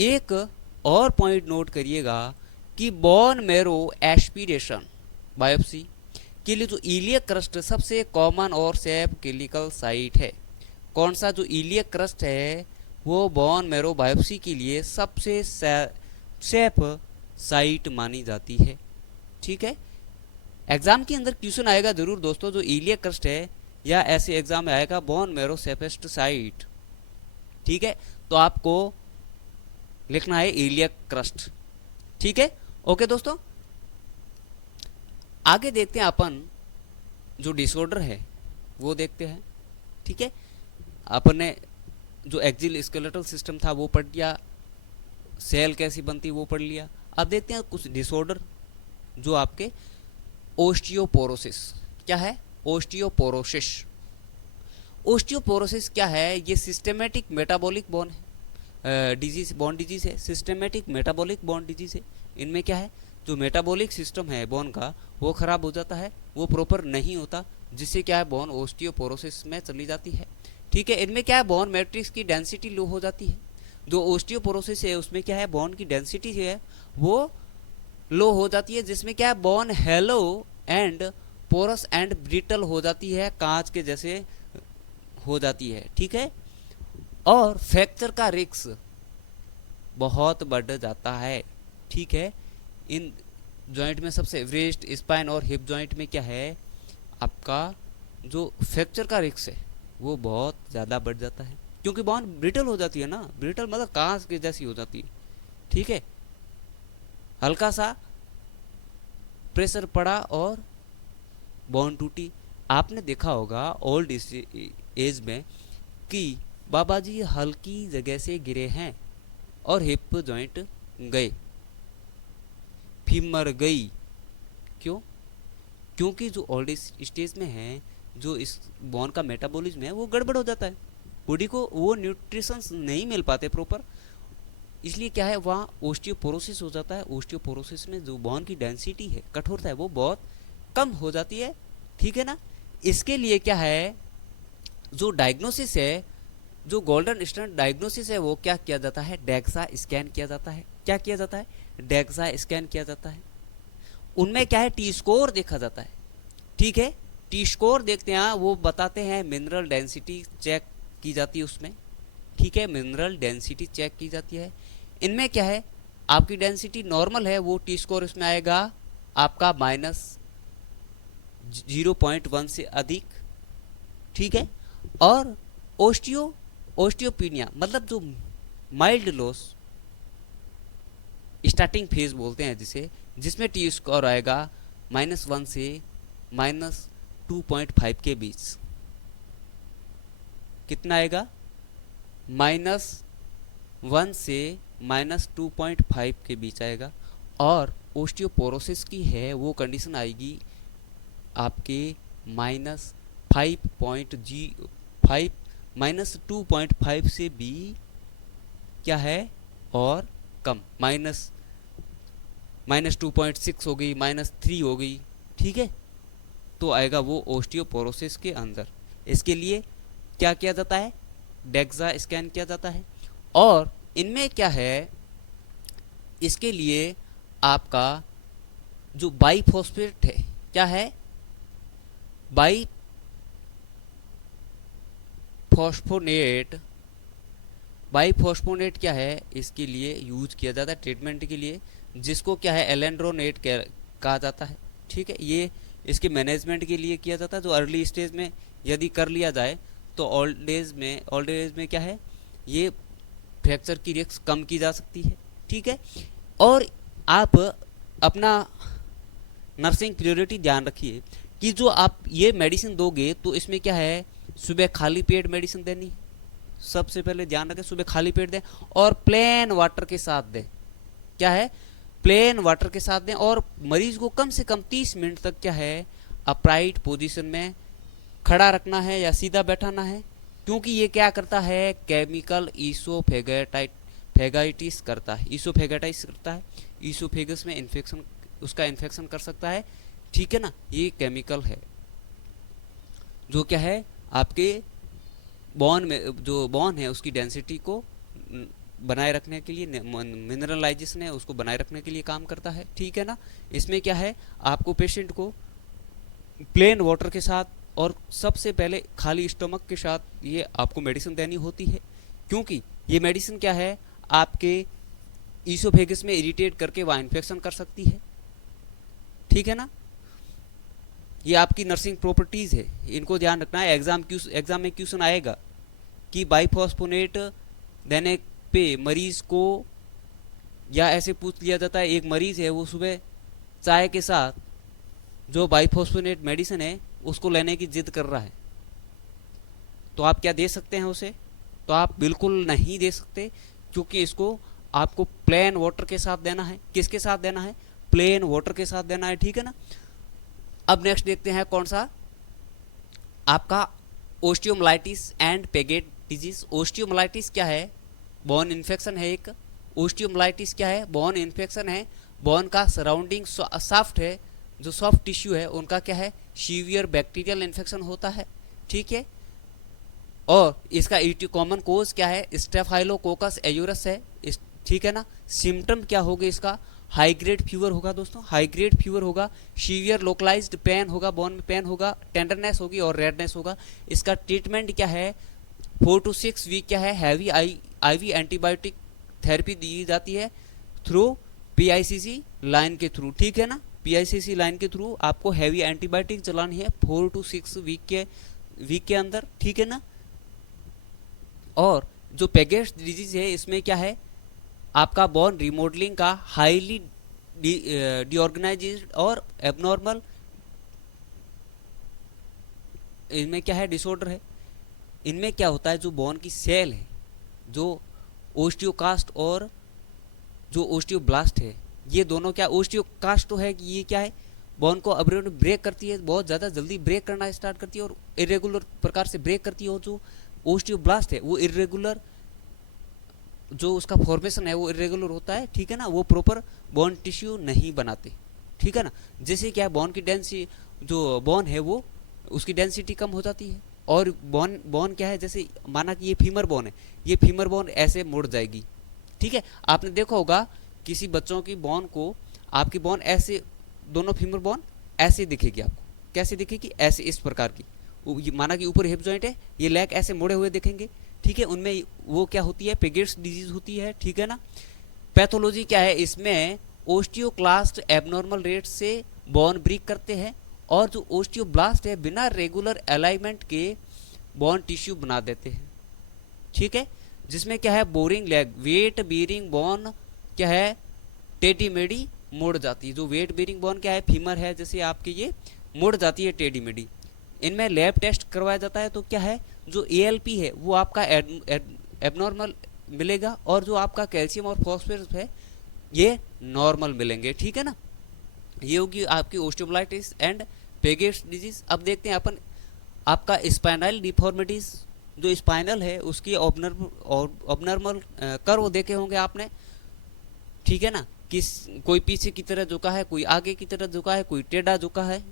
एक और पॉइंट नोट करिएगा कि बोन मैरो एस्पिरेशन बायोप्सी के लिए जो इलियक क्रस्ट सबसे कॉमन और सेफ क्लिनिकल साइट है। कौन सा? जो इलियक क्रस्ट है वो बोन मैरो बायोप्सी के लिए सबसे सेफ साइट मानी जाती है, ठीक है। एग्जाम के अंदर क्वेश्चन आएगा जरूर दोस्तों, जो इलियक क्रस्ट है, या ऐसे एग्जाम में आएगा बोन मैरो सेफेस्ट साइट, ठीक है। तो आपको लिखना है इलियक क्रस्ट, ठीक है। ओके दोस्तों, आगे देखते हैं अपन जो डिसऑर्डर है वो देखते हैं, ठीक है। अपन ने जो एक्सियल स्केलेटल सिस्टम था वो पढ़ लिया, सेल कैसी बनती वो पढ़ लिया। अब देखते हैं कुछ डिसऑर्डर जो आपके ओस्टियोपोरोसिस। क्या है? ओस्टियोपोरोसिस। ओस्टियोपोरोसिस क्या है? ये सिस्टेमेटिक मेटाबॉलिक बोन है, डिजीज, बोन डिजीज है, सिस्टेमेटिक मेटाबॉलिक बोन डिजीज है। इनमें क्या है? जो मेटाबॉलिक सिस्टम है बोन का वो खराब हो जाता है, वो प्रॉपर नहीं होता, जिससे क्या है? बोन ओस्टियोपोरोसिस में चली जाती है, ठीक है। इनमें क्या है? बोन मैट्रिक्स की डेंसिटी लो हो जाती है। जो ओस्टियोपोरोसिस है उसमें क्या है? बोन की डेंसिटी जो है वो लो हो जाती है, जिसमें क्या है? Bone hollow and porous and brittle हो जाती है, कांच के जैसे हो जाती है, ठीक है। और फ्रैक्चर का रिस्क बहुत बढ़ जाता है, ठीक है। इन जॉइंट में सबसे ब्रेस्ट, स्पाइन और हिप जॉइंट में क्या है? आपका जो फ्रैक्चर का रिस्क है वो बहुत ज़्यादा बढ़ जाता है, क्योंकि बोन ब्रिटल हो जाती है ना, ब्रिटल मतलब कांच के जैसी हो जाती है, ठीक है। हल्का सा प्रेशर पड़ा और बोन टूटी। आपने देखा होगा ओल्ड एज में कि बाबा जी हल्की जगह से गिरे हैं और हिप जॉइंट गए, फीमर गई। क्यों? क्योंकि जो ओल्ड स्टेज में है, जो इस बोन का मेटाबॉलिज्म है वो गड़बड़ हो जाता है, बॉडी को वो न्यूट्रिशंस नहीं मिल पाते प्रॉपर, इसलिए क्या है? वहाँ ओस्टियोपोरोसिस हो जाता है। ओस्टियोपोरोसिस में जो बोन की डेंसिटी है, कठोरता है, वो बहुत कम हो जाती है, ठीक है ना। इसके लिए क्या है? जो डायग्नोसिस है, जो गोल्डन स्टैंडर्ड डायग्नोसिस है, वो क्या किया जाता है? डेक्सा स्कैन किया जाता है। क्या किया जाता है? डेक्सा स्कैन किया जाता है। उनमें क्या है? टी स्कोर देखा जाता है, ठीक है। टी स्कोर देखते हैं, वो बताते हैं मिनरल डेंसिटी चेक की जाती है उसमें, ठीक है। मिनरल डेंसिटी चेक की जाती है। इनमें क्या है? आपकी डेंसिटी नॉर्मल है, वो टी स्कोर इसमें आएगा आपका -0.1 से अधिक, ठीक है। और ओस्टियोपिनिया मतलब जो माइल्ड लॉस स्टार्टिंग फेज बोलते हैं जिसे, जिसमें टी स्कोर आएगा -1 से -2.5 के बीच। कितना आएगा? 1 से -2.5 के बीच आएगा। और ओस्टियोपोरोसिस की है वो कंडीशन आएगी आपके -5.5 -2.5 से भी क्या है और कम, -2.6 हो गई, -3 हो गई, ठीक है, तो आएगा वो ओस्टियोपोरोसिस के अंदर। इसके लिए क्या किया जाता है, डेक्सा स्कैन किया जाता है। और इनमें क्या है, इसके लिए आपका जो बाइफॉस्फेट है, क्या है, बाइफॉस्फोनेट, बाइफॉस्फोनेट क्या है, इसके लिए यूज किया जाता है ट्रीटमेंट के लिए, जिसको क्या है एलेंड्रोनेट कहा जाता है, ठीक है। ये इसके मैनेजमेंट के लिए किया जाता है, जो अर्ली स्टेज में यदि कर लिया जाए तो ओल्ड एज में क्या है, ये फ्रैक्चर की रिस्क कम की जा सकती है, ठीक है। और आप अपना नर्सिंग प्रायोरिटी ध्यान रखिए कि जो आप ये मेडिसिन दोगे तो इसमें क्या है, सुबह खाली पेट मेडिसिन देनी है, सबसे पहले ध्यान रखें, सुबह खाली पेट दें और प्लेन वाटर के साथ दें, क्या है, प्लेन वाटर के साथ दें। और मरीज को कम से कम 30 मिनट तक क्या है, अपराइट पोजीशन में खड़ा रखना है या सीधा बैठाना है, क्योंकि ये क्या करता है, केमिकल ईसोफेगाइटिस करता है, ईसोफेगस में इन्फेक्शन, उसका इन्फेक्शन कर सकता है, ठीक है ना। ये केमिकल है जो क्या है आपके बोन में, जो बोन है उसकी डेंसिटी को बनाए रखने के लिए, मिनरलाइजेशन है उसको बनाए रखने के लिए काम करता है, ठीक है ना। इसमें क्या है, आपको पेशेंट को प्लेन वाटर के साथ और सबसे पहले खाली स्टमक के साथ ये आपको मेडिसिन देनी होती है, क्योंकि ये मेडिसिन क्या है, आपके ईसोफेगस में इरिटेट करके वहाँ इन्फेक्शन कर सकती है, ठीक है ना। ये आपकी नर्सिंग प्रॉपर्टीज है, इनको ध्यान रखना है। एग्जाम में क्वेश्चन आएगा कि बाइफॉस्फोनेट देने पे मरीज को, या ऐसे पूछ लिया जाता है, एक मरीज है वो सुबह चाय के साथ जो बाइफॉस्फोनेट मेडिसिन है उसको लेने की जिद कर रहा है, तो आप क्या दे सकते हैं उसे, तो आप बिल्कुल नहीं दे सकते, क्योंकि इसको आपको प्लेन वाटर के साथ देना है। किसके साथ देना है, प्लेन वाटर के साथ देना है, ठीक है ना। अब नेक्स्ट देखते हैं कौन सा, आपका ओस्टियोमाइलिटिस एंड पेगेट डिजीज। ओस्टियोमाइलिटिस क्या है, बोन इन्फेक्शन है एक। ओस्टियोमाइलिटिस क्या है, बोन इन्फेक्शन है, बोन का सराउंडिंग सॉफ्ट है, जो सॉफ्ट टिश्यू है उनका क्या है, सीवियर बैक्टीरियल इन्फेक्शन होता है, ठीक है। और इसका कॉमन कोज क्या है, स्टेफाइलोकोकस एयूरस है, ठीक है ना। सिम्टम क्या होगा इसका, हाई ग्रेड फीवर होगा दोस्तों, हाई ग्रेड फीवर होगा, सीवियर लोकलाइज्ड पेन होगा, बोन में पेन होगा, टेंडरनेस होगी और रेडनेस होगा। इसका ट्रीटमेंट क्या है, 4 to 6 वीक क्या है, हैवी आईवी एंटीबायोटिक थेरेपी दी जाती है थ्रू पीआईसीसी लाइन के थ्रू, ठीक है ना। पीआईसीसी लाइन के थ्रू आपको हैवी एंटीबायोटिक चलानी है 4 to 6 वीक के अंदर, ठीक है ना। और जो पेगेट्स डिजीज है इसमें क्या है, आपका बोन रिमॉडलिंग का हाईली डिऑर्गेनाइज्ड और एबनॉर्मल, इनमें क्या है, डिसऑर्डर है। इनमें क्या होता है, जो बोन की सेल है, जो ओस्टियोकास्ट और जो ओस्टियोब्लास्ट है, ये दोनों क्या, ओस्टियोकास्ट तो है कि ये क्या है, बोन को अब्रेविएट ब्रेक करती है, बहुत ज़्यादा जल्दी ब्रेक करना स्टार्ट करती है और इरेगुलर प्रकार से ब्रेक करती है। और जो ओस्टियोब्लास्ट है वो इरेगुलर, जो उसका फॉर्मेशन है वो इरेगुलर होता है, ठीक है ना, वो प्रॉपर बोन टिश्यू नहीं बनाते, ठीक है ना। जैसे क्या है, बोन की डेंसिटी, जो बोन है वो उसकी डेंसिटी कम हो जाती है। और बोन क्या है, जैसे माना कि ये फीमर बोन है, ये फीमर बोन ऐसे मुड़ जाएगी, ठीक है। आपने देखा होगा किसी बच्चों की बोन को, आपकी बोन ऐसे, दोनों फीमर बोन ऐसे दिखेगी आपको, कैसे दिखेगी, ऐसे इस प्रकार की, माना कि ऊपर हिप जॉइंट है, ये लेग ऐसे मुड़े हुए दिखेंगे, ठीक है। उनमें वो क्या होती है, पेगेट्स डिजीज होती है, ठीक है ना। पैथोलॉजी क्या है, इसमें ओस्टियोक्लास्ट एबनॉर्मल रेट से बोन ब्रेक करते हैं, और जो ओस्टियोब्लास्ट है बिना रेगुलर अलाइनमेंट के बोन टिश्यू बना देते हैं, ठीक है। जिसमें क्या है, bowing leg, weight bearing bone क्या है, टेढ़ी मेढ़ी मुड़ जाती है। जो वेट बेरिंग बोन क्या है, फीमर है, जैसे आपकी ये मुड़ जाती है टेढ़ी मेढ़ी। इनमें लैब टेस्ट करवाया जाता है, तो क्या है, जो एएलपी है वो आपका एबनॉर्मल मिलेगा, और जो आपका कैल्शियम और फॉस्फोरस है ये नॉर्मल मिलेंगे, ठीक है ना। ये होगी आपकी ओस्टियोब्लाइटिस एंड पेगेट्स डिजीज। अब देखते हैं अपन आपका स्पाइनल डिफॉर्मिटीज, जो स्पाइनल है उसकी ऑबनॉर्मल कर्व देखे होंगे आपने, ठीक है ना, किस कोई पीछे की तरह झुका है, कोई आगे की तरह झुका है, कोई टेढ़ा झुका है,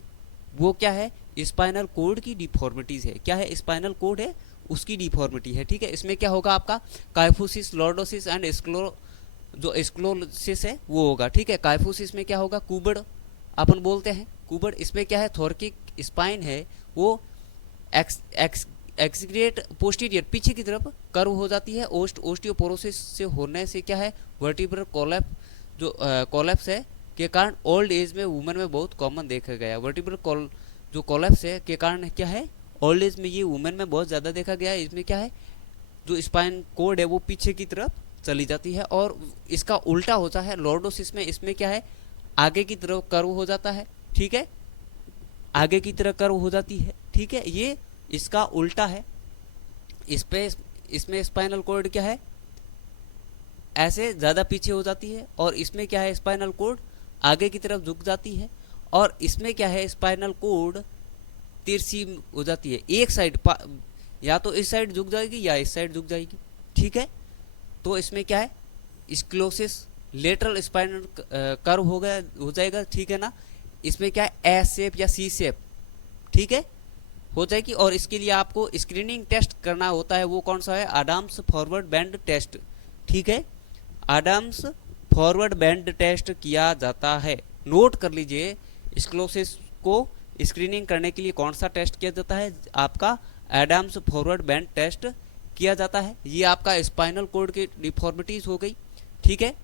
वो क्या है, स्पाइनल कोड की डिफॉर्मिटीज है। क्या है, स्पाइनल कोड है उसकी डिफॉर्मिटी है, ठीक है। इसमें क्या होगा आपका काइफोसिस, लॉर्डोसिस एंड जो स्क्लोसिस है वो होगा, ठीक है। काइफोसिस में क्या होगा, कुबड़ अपन बोलते हैं, कुबड़। इसमें क्या है, थोरकिक स्पाइन है वो एक्सग्रेट पोस्टीरियर पीछे की तरफ कर्व हो जाती है। ओस्टियोपोरोसिस से होने से क्या है, वर्टिब्रल कोलैप्स, जो कोलैप्स है के कारण ओल्ड एज में वुमेन में बहुत कॉमन देखा गया। वर्टिब्रल जो कोलैप्स है के कारण क्या है, ओल्ड एज में ये वुमेन में बहुत ज़्यादा देखा गया है। इसमें क्या है, जो स्पाइन कोड है वो पीछे की तरफ चली जाती है, और इसका उल्टा होता है लॉर्डोसिस में। इसमें क्या है, आगे की तरफ कर्व हो जाता है, ठीक है, आगे की तरफ कर्व हो जाती है, ठीक है। ये इसका उल्टा है। इसमें स्पाइनल कोड क्या है, ऐसे ज़्यादा पीछे हो जाती है, और इसमें क्या है, स्पाइनल कोड आगे की तरफ झुक जाती है, और इसमें क्या है, स्पाइनल कोड तिरछी हो जाती है, एक साइड या तो इस साइड झुक जाएगी या इस साइड झुक जाएगी, ठीक है। तो इसमें क्या है, स्क्लोसिस लेटरल स्पाइनल कर्व हो जाएगा, ठीक है ना। इसमें क्या है, एस शेप या सी शेप, ठीक है, हो जाएगी। और इसके लिए आपको स्क्रीनिंग टेस्ट करना होता है, वो कौन सा है, आडम्स फॉरवर्ड बैंड टेस्ट, ठीक है। आडम्स फॉरवर्ड बैंड टेस्ट किया जाता है, नोट कर लीजिए। स्क्लोसिस को स्क्रीनिंग करने के लिए कौन सा टेस्ट किया जाता है, आपका एडम्स फॉरवर्ड बैंड टेस्ट किया जाता है। ये आपका स्पाइनल कोड की डिफॉर्मिटीज हो गई, ठीक है।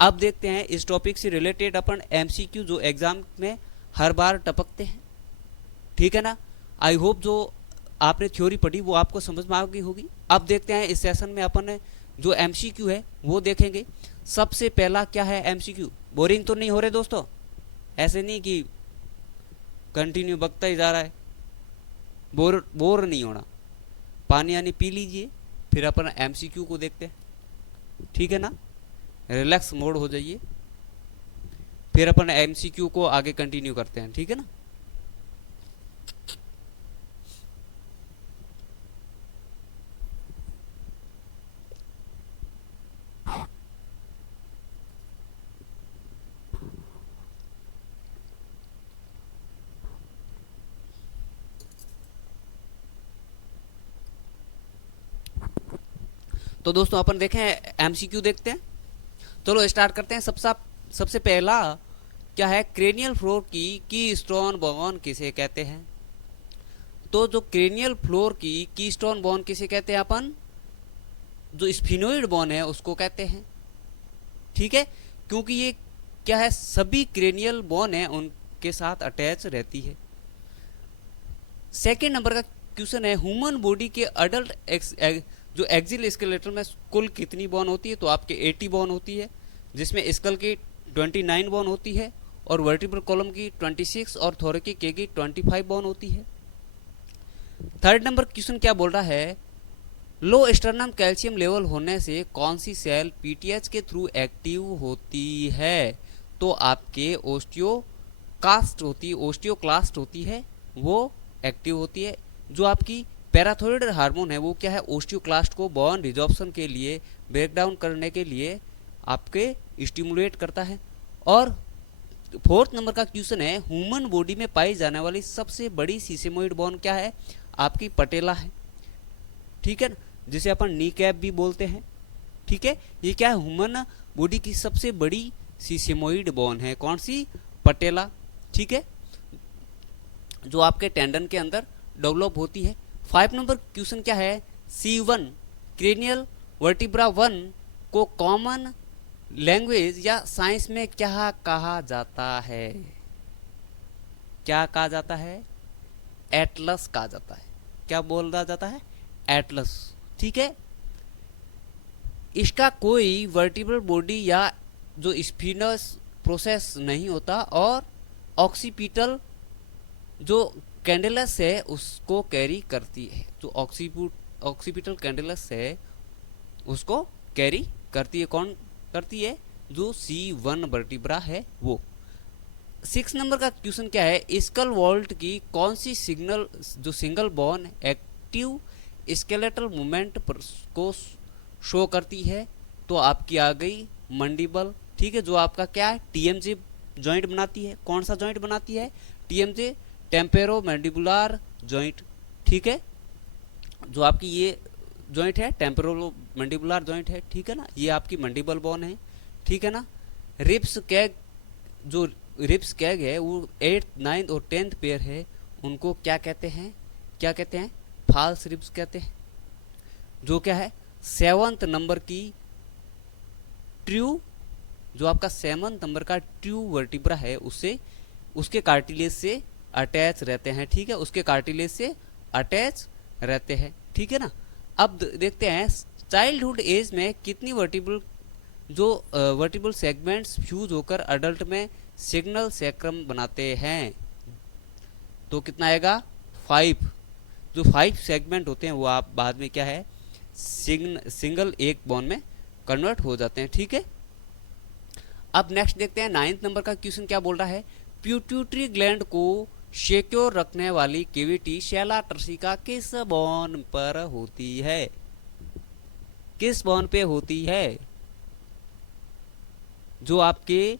अब देखते हैं इस टॉपिक से रिलेटेड अपन एमसीक्यू जो एग्जाम में हर बार टपकते हैं, ठीक है ना। आई होप जो आपने थ्योरी पढ़ी वो आपको समझ में आ गई होगी। अब देखते हैं इस सेशन में अपन जो एमसीक्यू है वो देखेंगे। सबसे पहला क्या है एमसीक्यू, बोरिंग तो नहीं हो रहे दोस्तों, ऐसे नहीं कि कंटिन्यू बकता ही जा रहा है, बोर नहीं होना, पानी यानी पी लीजिए, फिर अपन एमसीक्यू को देखते हैं, ठीक है ना। रिलैक्स मोड हो जाइए, फिर अपन एमसीक्यू को आगे कंटिन्यू करते हैं, ठीक है ना। तो दोस्तों अपन देखें एमसीक्यू देखते हैं, चलो स्टार्ट करते हैं। सबसे पहला क्या है, क्रेनियल फ्लोर की स्टोन बोन किसे कहते हैं। तो जो क्रेनियल फ्लोर की स्टोन बोन किसे कहते हैं, अपन जो स्फिनोइड बोन है उसको कहते हैं, ठीक है। क्योंकि ये क्या है, सभी क्रेनियल बोन है उनके साथ अटैच रहती है। सेकेंड नंबर का क्वेश्चन है, ह्यूमन बॉडी के अडल्ट जो एक्सिल स्केलेटन में कुल कितनी बोन होती है, तो आपके 80 बोन होती है, जिसमें स्कल की 29 बोन होती है, और वर्टिब्रल कॉलम की 26 और थोरैकिक की 25 बोन होती है। थर्ड नंबर क्वेश्चन क्या बोल रहा है, लो स्टर्नम कैल्शियम लेवल होने से कौन सी सेल पीटीएच के थ्रू एक्टिव होती है, तो आपके ओस्टियोक्लास्ट होती है, वो एक्टिव होती है। जो आपकी पैराथायरॉइड हार्मोन है वो क्या है, ओस्टियोक्लास्ट को बोन रिजॉर्प्शन के लिए, ब्रेक डाउन करने के लिए आपके स्टिमुलेट करता है। और फोर्थ नंबर का क्वेश्चन है, ह्यूमन बॉडी में पाई जाने वाली सबसे बड़ी सीसेमोइड बोन क्या है, आपकी पटेला है, ठीक है ना, जिसे अपन नी कैप भी बोलते हैं, ठीक है। ये क्या है, ह्यूमन बॉडी की सबसे बड़ी सीसेमोइड बोन है, कौन सी, पटेला, ठीक है, जो आपके टेंडन के अंदर डेवलप होती है। 5 नंबर क्वेश्चन क्या है, C1 क्रेनियल वर्टिब्रा 1 को कॉमन लैंग्वेज या साइंस में क्या कहा जाता है, क्या कहा जाता है, एटलस कहा जाता है। क्या बोला जाता है, एटलस, ठीक है। इसका कोई वर्टिब्रल बॉडी या जो स्फिनस प्रोसेस नहीं होता, और ऑक्सीपिटल जो कैंडेलस है उसको कैरी करती है, जो ऑक्सीपिटल कैंडेलस है उसको कैरी करती है। कौन करती है? जो C1 वर्टिब्रा है वो। 6 नंबर का क्वेश्चन क्या है? स्कल वॉल्ट की कौन सी सिग्नल जो single bone active skeletal movement को शो करती है? तो आपकी आ गई मंडिबल, ठीक है, जो आपका क्या है? टीएमजे जॉइंट बनाती है। कौन सा जॉइंट बनाती है? टीएमजे, टेम्पेरो मैंडिबुलर जॉइंट, ठीक है, जो आपकी ये जॉइंट है टेम्पोरो मैंडिबुलर जॉइंट है, ठीक है ना, ये आपकी मंडिबल बोन है, ठीक है ना। रिब्स कैग, जो रिब्स कैग है वो 8th 9th और 10th पेयर है, उनको क्या कहते हैं? क्या कहते हैं? फाल्स रिब्स कहते हैं। जो क्या है? 7th नंबर की ट्रू, जो आपका 7th नंबर का ट्रू वर्टिब्रा है उससे, उसके कार्टिलेज से अटैच रहते हैं, ठीक है, उसके कार्टिलेज से अटैच रहते हैं, ठीक है ना। अब देखते हैं चाइल्डहुड एज में कितनी वर्टिबल जो वर्टिबल सेगमेंट्स फ्यूज होकर अडल्ट में सिग्नल सेक्रम बनाते हैं। तो कितना आएगा? 5। जो 5 सेगमेंट होते हैं वो आप बाद में क्या है? सिंगल एक बोन में कन्वर्ट हो जाते हैं, ठीक है। अब नेक्स्ट देखते हैं 9th नंबर का क्वेश्चन क्या बोल रहा है? पिट्यूटरी ग्लैंड को सिक्योर रखने वाली कैविटी शैला टर्सिका किस बोन पर होती है? किस बोन पे होती है? जो आपके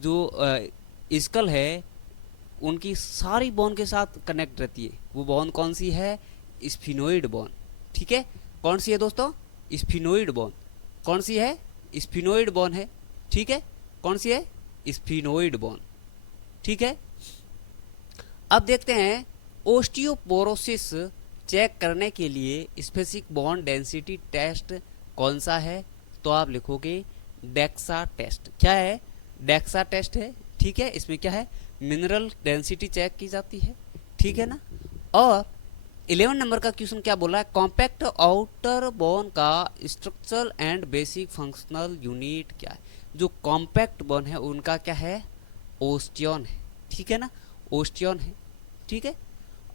जो स्कल है उनकी सारी बोन के साथ कनेक्ट रहती है, वो बोन कौन सी है? स्फिनोइड बोन, ठीक है। कौन सी है दोस्तों? Sphenoid bone. कौन सी है? स्फिनोइड बोन है, ठीक है। कौन सी है? स्फिनोइड बोन, ठीक है। अब देखते हैं ओस्टियोपोरोसिस चेक करने के लिए स्पेसिफिक बोन डेंसिटी टेस्ट कौन सा है? तो आप लिखोगे डेक्सा टेस्ट। क्या है? डेक्सा टेस्ट है, ठीक है। इसमें क्या है? मिनरल डेंसिटी चेक की जाती है, ठीक है ना। और 11 नंबर का क्वेश्चन क्या बोला है? कॉम्पैक्ट आउटर बोन का structural and basic functional unit क्या है? जो कॉम्पैक्ट बोन है उनका क्या है? ओस्टियन है, ठीक है ना, ओस्टियन है, ठीक है।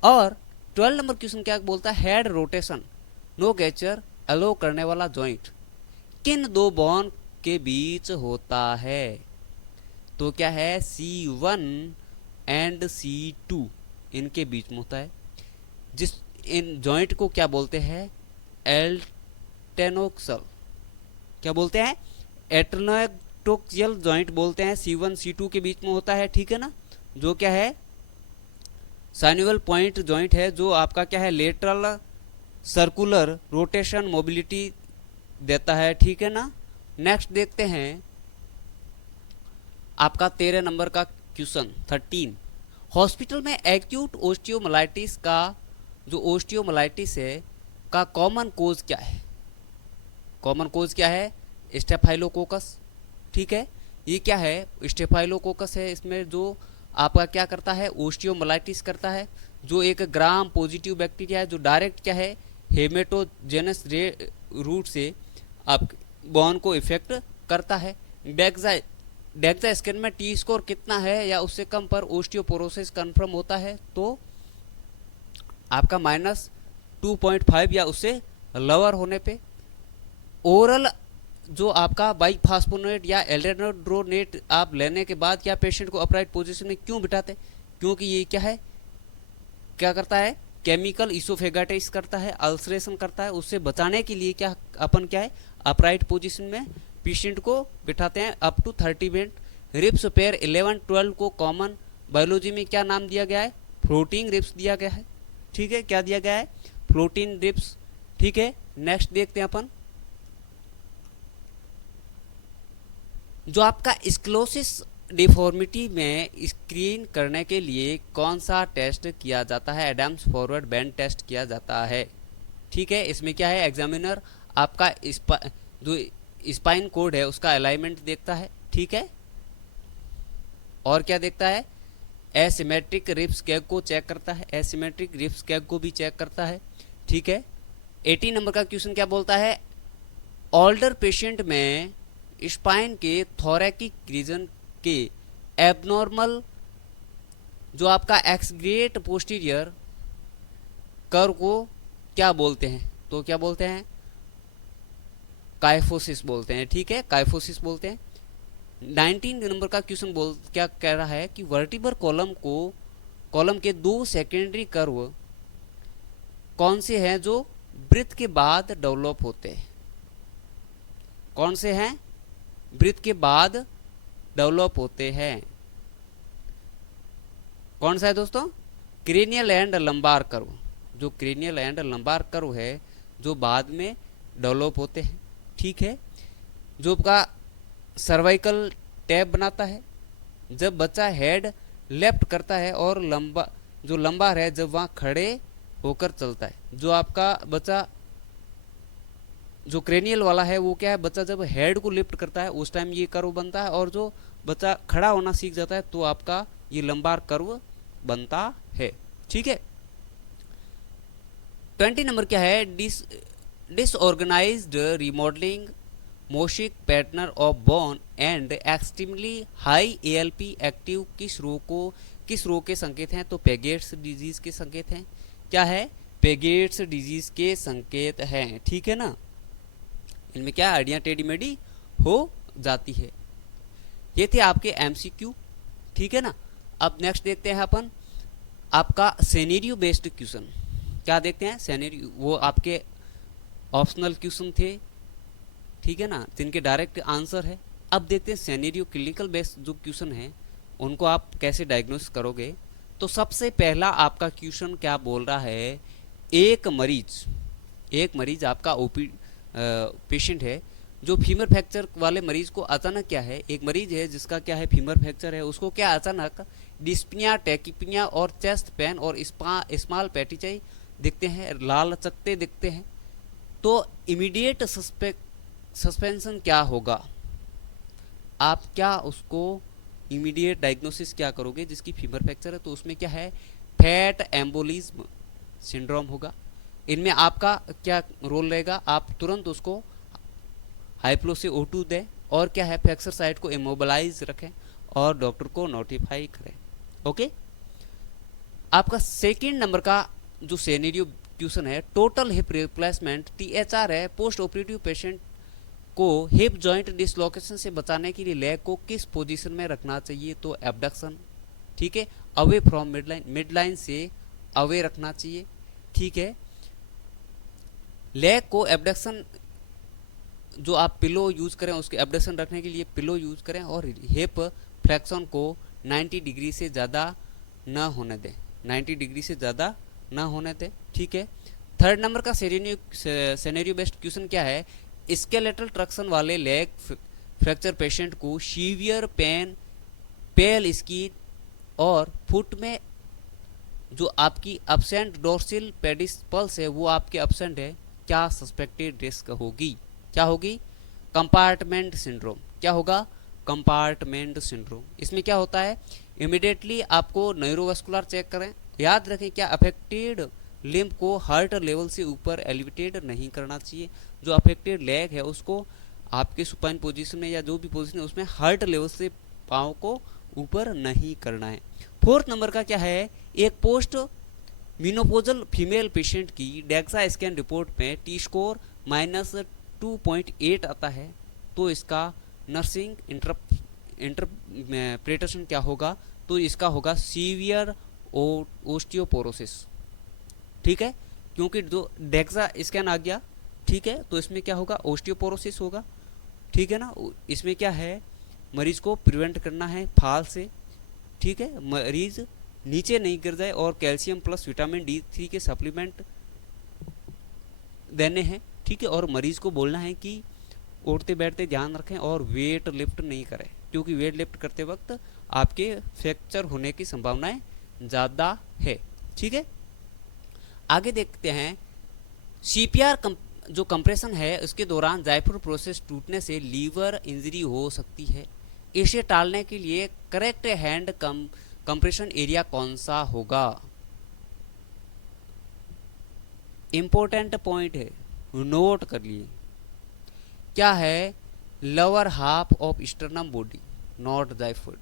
और 12 नंबर क्वेश्चन क्या बोलता है? हेड रोटेशन नो गेचर अलो करने वाला जॉइंट किन दो बोन के बीच होता है? तो क्या है? C1 एंड C2 इनके बीच में होता है। जिस इन जॉइंट को क्या बोलते हैं? एल्टेनोक्सल। क्या बोलते हैं? एल्टेनोक्सियल जॉइंट बोलते हैं। C1 C2 के बीच में होता है, ठीक है ना। जो क्या है? साइनुअल पॉइंट जॉइंट है, जो आपका क्या है? लेटरल सर्कुलर रोटेशन मोबिलिटी देता है, ठीक है ना। नेक्स्ट देखते हैं आपका 13 नंबर का क्वेश्चन 13। हॉस्पिटल में एक्यूट ओस्टियोमाइलाइटिस का जो ओस्टियोमाइलाइटिस है का कॉमन कोज क्या है? कॉमन कोज क्या है? स्टेफाइलोकोकस, ठीक है। ये क्या है? स्टेफाइलोकोकस है। इसमें जो आपका क्या करता है? ओस्टियोमाइलाइटिस करता है। जो एक ग्राम पॉजिटिव बैक्टीरिया है जो डायरेक्ट क्या है? हेमेटोजेनस रूट से आप बोन को इफेक्ट करता है। डेक्सा स्कैन में टी स्कोर कितना है या उससे कम पर ओस्टियोपोरोसिस कंफर्म होता है? तो आपका -2.5 या उससे लोअर होने पे। ओरल जो आपका बाइफास्फोनेट या एल्डेनोड्रोनेट आप लेने के बाद क्या पेशेंट को अपराइट पोजीशन में क्यों बिठाते? क्योंकि ये क्या है? क्या करता है? केमिकल इसोफेगाइटिस करता है, अल्सरेशन करता है। उससे बचाने के लिए क्या अपन क्या है? अपराइट पोजीशन में पेशेंट को बिठाते हैं up to 30 minute. Ribs pair 11 12 को कॉमन बायोलॉजी में क्या नाम दिया गया है? फ्लोटिंग रिब्स दिया गया है, ठीक है। क्या दिया गया है? फ्लोटिंग रिब्स, ठीक है। नेक्स्ट देखते हैं अपन जो आपका स्क्लोसिस डिफॉर्मिटी में स्क्रीन करने के लिए कौन सा टेस्ट किया जाता है? एडम्स फॉरवर्ड बैंड टेस्ट किया जाता है, ठीक है। इसमें क्या है? एग्जामिनर आपका जो स्पाइन कोड है उसका अलाइनमेंट देखता है, ठीक है। और क्या देखता है? एसिमेट्रिक रिब्स कैग को चेक करता है, एसिमेट्रिक रिब्स कैग को भी चेक करता है, ठीक है। 18 नंबर का क्वेश्चन क्या बोलता है? ओल्डर पेशेंट में स्पाइन के थोरैकिक रीजन के एबनॉर्मल जो आपका एक्सग्रेट पोस्टीरियर कर्व को क्या बोलते हैं? तो क्या बोलते हैं? काइफोसिस बोलते हैं, ठीक है, काइफोसिस बोलते हैं। 19 नंबर का क्वेश्चन क्या कह रहा है कि वर्टिब्रल कॉलम के दो सेकेंडरी कर्व कौन से हैं जो ब्रीथ के बाद डेवलप होते हैं? कौन से हैं ब्रीथ के बाद डेवलप होते हैं? कौन सा है दोस्तों? Cranial and lumbar curve. जो क्रेनियल एंड लंबार कर्व है जो बाद में डेवलप होते हैं, ठीक है। जो आपका सर्वाइकल टैब बनाता है जब बच्चा हेड लेफ्ट करता है और जो लंबार है जब वहाँ खड़े होकर चलता है। जो आपका बच्चा जो क्रेनियल वाला है वो क्या है, बच्चा जब हेड को लिफ्ट करता है उस टाइम ये कर्व बनता है, और जो बच्चा खड़ा होना सीख जाता है तो आपका ये लंबार कर्व बनता है, ठीक है। 20 नंबर क्या है? Disorganised remodelling mosaic pattern of bone and extremely high ALP active किस रोग के संकेत हैं? तो पेगेट्स डिजीज के संकेत हैं। क्या है? पेगेट्स डिजीज के संकेत हैं, ठीक है ना। इनमें क्या हड्डियां टेढ़ी मेढ़ी हो जाती है। ये थे आपके एमसीक्यू, ठीक है ना। अब नेक्स्ट देखते हैं अपन आपका सिनेरियो बेस्ड क्वेश्चन। क्या देखते हैं? सिनेरियो, वो आपके ऑप्शनल क्वेश्चन थे, ठीक है ना, जिनके डायरेक्ट आंसर है। अब देखते हैं सिनेरियो क्लिनिकल बेस्ड जो क्वेश्चन है उनको आप कैसे डायग्नोस करोगे। तो सबसे पहला आपका क्वेश्चन क्या बोल रहा है? एक मरीज आपका ओपी पेशेंट है जो फीमर फ्रैक्चर वाले मरीज को अचानक क्या है, एक मरीज है जिसका क्या है फीमर फ्रैक्चर है, उसको क्या अचानक डिस्पनिया, टैकिपनिया और चेस्ट पेन और स्मॉल पैटिचाई दिखते हैं, लाल चकते दिखते हैं। तो इमीडिएट सस्पेंशन क्या होगा? आप क्या उसको इमीडिएट डायग्नोसिस क्या करोगे जिसकी फीमर फ्रैक्चर है? तो उसमें क्या है? फैट एम्बोलिज्म सिंड्रोम होगा। इनमें आपका क्या रोल रहेगा? आप तुरंत उसको हाइप्लो से O2 दें और क्या है फ्रैक्चर साइट को इमोबिलाइज रखें और डॉक्टर को नोटिफाई करें, ओके। आपका सेकंड नंबर का जो सिनेरियो क्वेश्चन है, टोटल हिप रिप्लेसमेंट THR है। पोस्ट ऑपरेटिव पेशेंट को हिप जॉइंट डिसलोकेशन से बचाने के लिए लेग को किस पोजीशन में रखना चाहिए? तो एबडक्शन, ठीक है, अवे फ्रॉम मिडलाइन से अवे रखना चाहिए, ठीक है। लेग को एबडक्शन जो आप पिलो यूज करें उसके एबडक्शन रखने के लिए पिलो यूज करें, और हिप फ्लेक्शन को 90 डिग्री से ज़्यादा न होने दें, 90 डिग्री से ज़्यादा न होने दें, ठीक है। थर्ड नंबर का सिनेरियो बेस्ड क्वेश्चन क्या है? स्केलेटल ट्रक्शन वाले लेग फ्रैक्चर पेशेंट को सीवियर पेन, पेल स्किन और फुट में जो आपकी अब्सेंट डोर्सल पेडिस्पल्स है वो आपके अब्सेंट है, क्या सस्पेक्टेड रिस्क होगी? क्या होगी? Compartment syndrome. क्या होगा? Compartment syndrome. इसमें क्या होता है? इमिडिएटली आपको न्यूरोवास्कुलर चेक करें। याद रखें क्या अफेक्टेड लिम्ब को हार्ट लेवल से ऊपर एलिवेटेड नहीं करना चाहिए। जो अफेक्टेड लेग है उसको आपके सुपाइन पोजीशन में या जो भी पोजीशन है उसमें हार्ट लेवल से पाँव को ऊपर नहीं करना है। फोर्थ नंबर का क्या है? एक पोस्ट मिनोपोजल फीमेल पेशेंट की डेक्सा स्कैन रिपोर्ट में टी स्कोर -2.8 आता है, तो इसका नर्सिंग इंटरप्रिटेशन क्या होगा? तो इसका होगा सीवियर ओस्टियोपोरोसिस, ठीक है, क्योंकि जो डेक्सा स्कैन आ गया, ठीक है, तो इसमें क्या होगा? ओस्टियोपोरोसिस होगा, ठीक है ना। इसमें क्या है? मरीज को प्रिवेंट करना है फाल से, ठीक है, मरीज नीचे नहीं गिर जाए और कैल्शियम प्लस विटामिन D3 के सप्लीमेंट देने हैं, ठीक है। और मरीज को बोलना है कि उठते बैठते ध्यान रखें और वेट लिफ्ट नहीं करें, क्योंकि वेट लिफ्ट करते वक्त आपके फ्रैक्चर होने की संभावनाएं ज़्यादा है, ठीक है। आगे देखते हैं CPR जो कंप्रेशन है उसके दौरान जायफुर प्रोसेस टूटने से लीवर इंजरी हो सकती है। इसे टालने के लिए करेक्ट हैंड कंप्रेशन एरिया कौन सा होगा? इंपॉर्टेंट पॉइंट है, नोट कर लिए। क्या है? Lower half of sternum body, not xiphoid.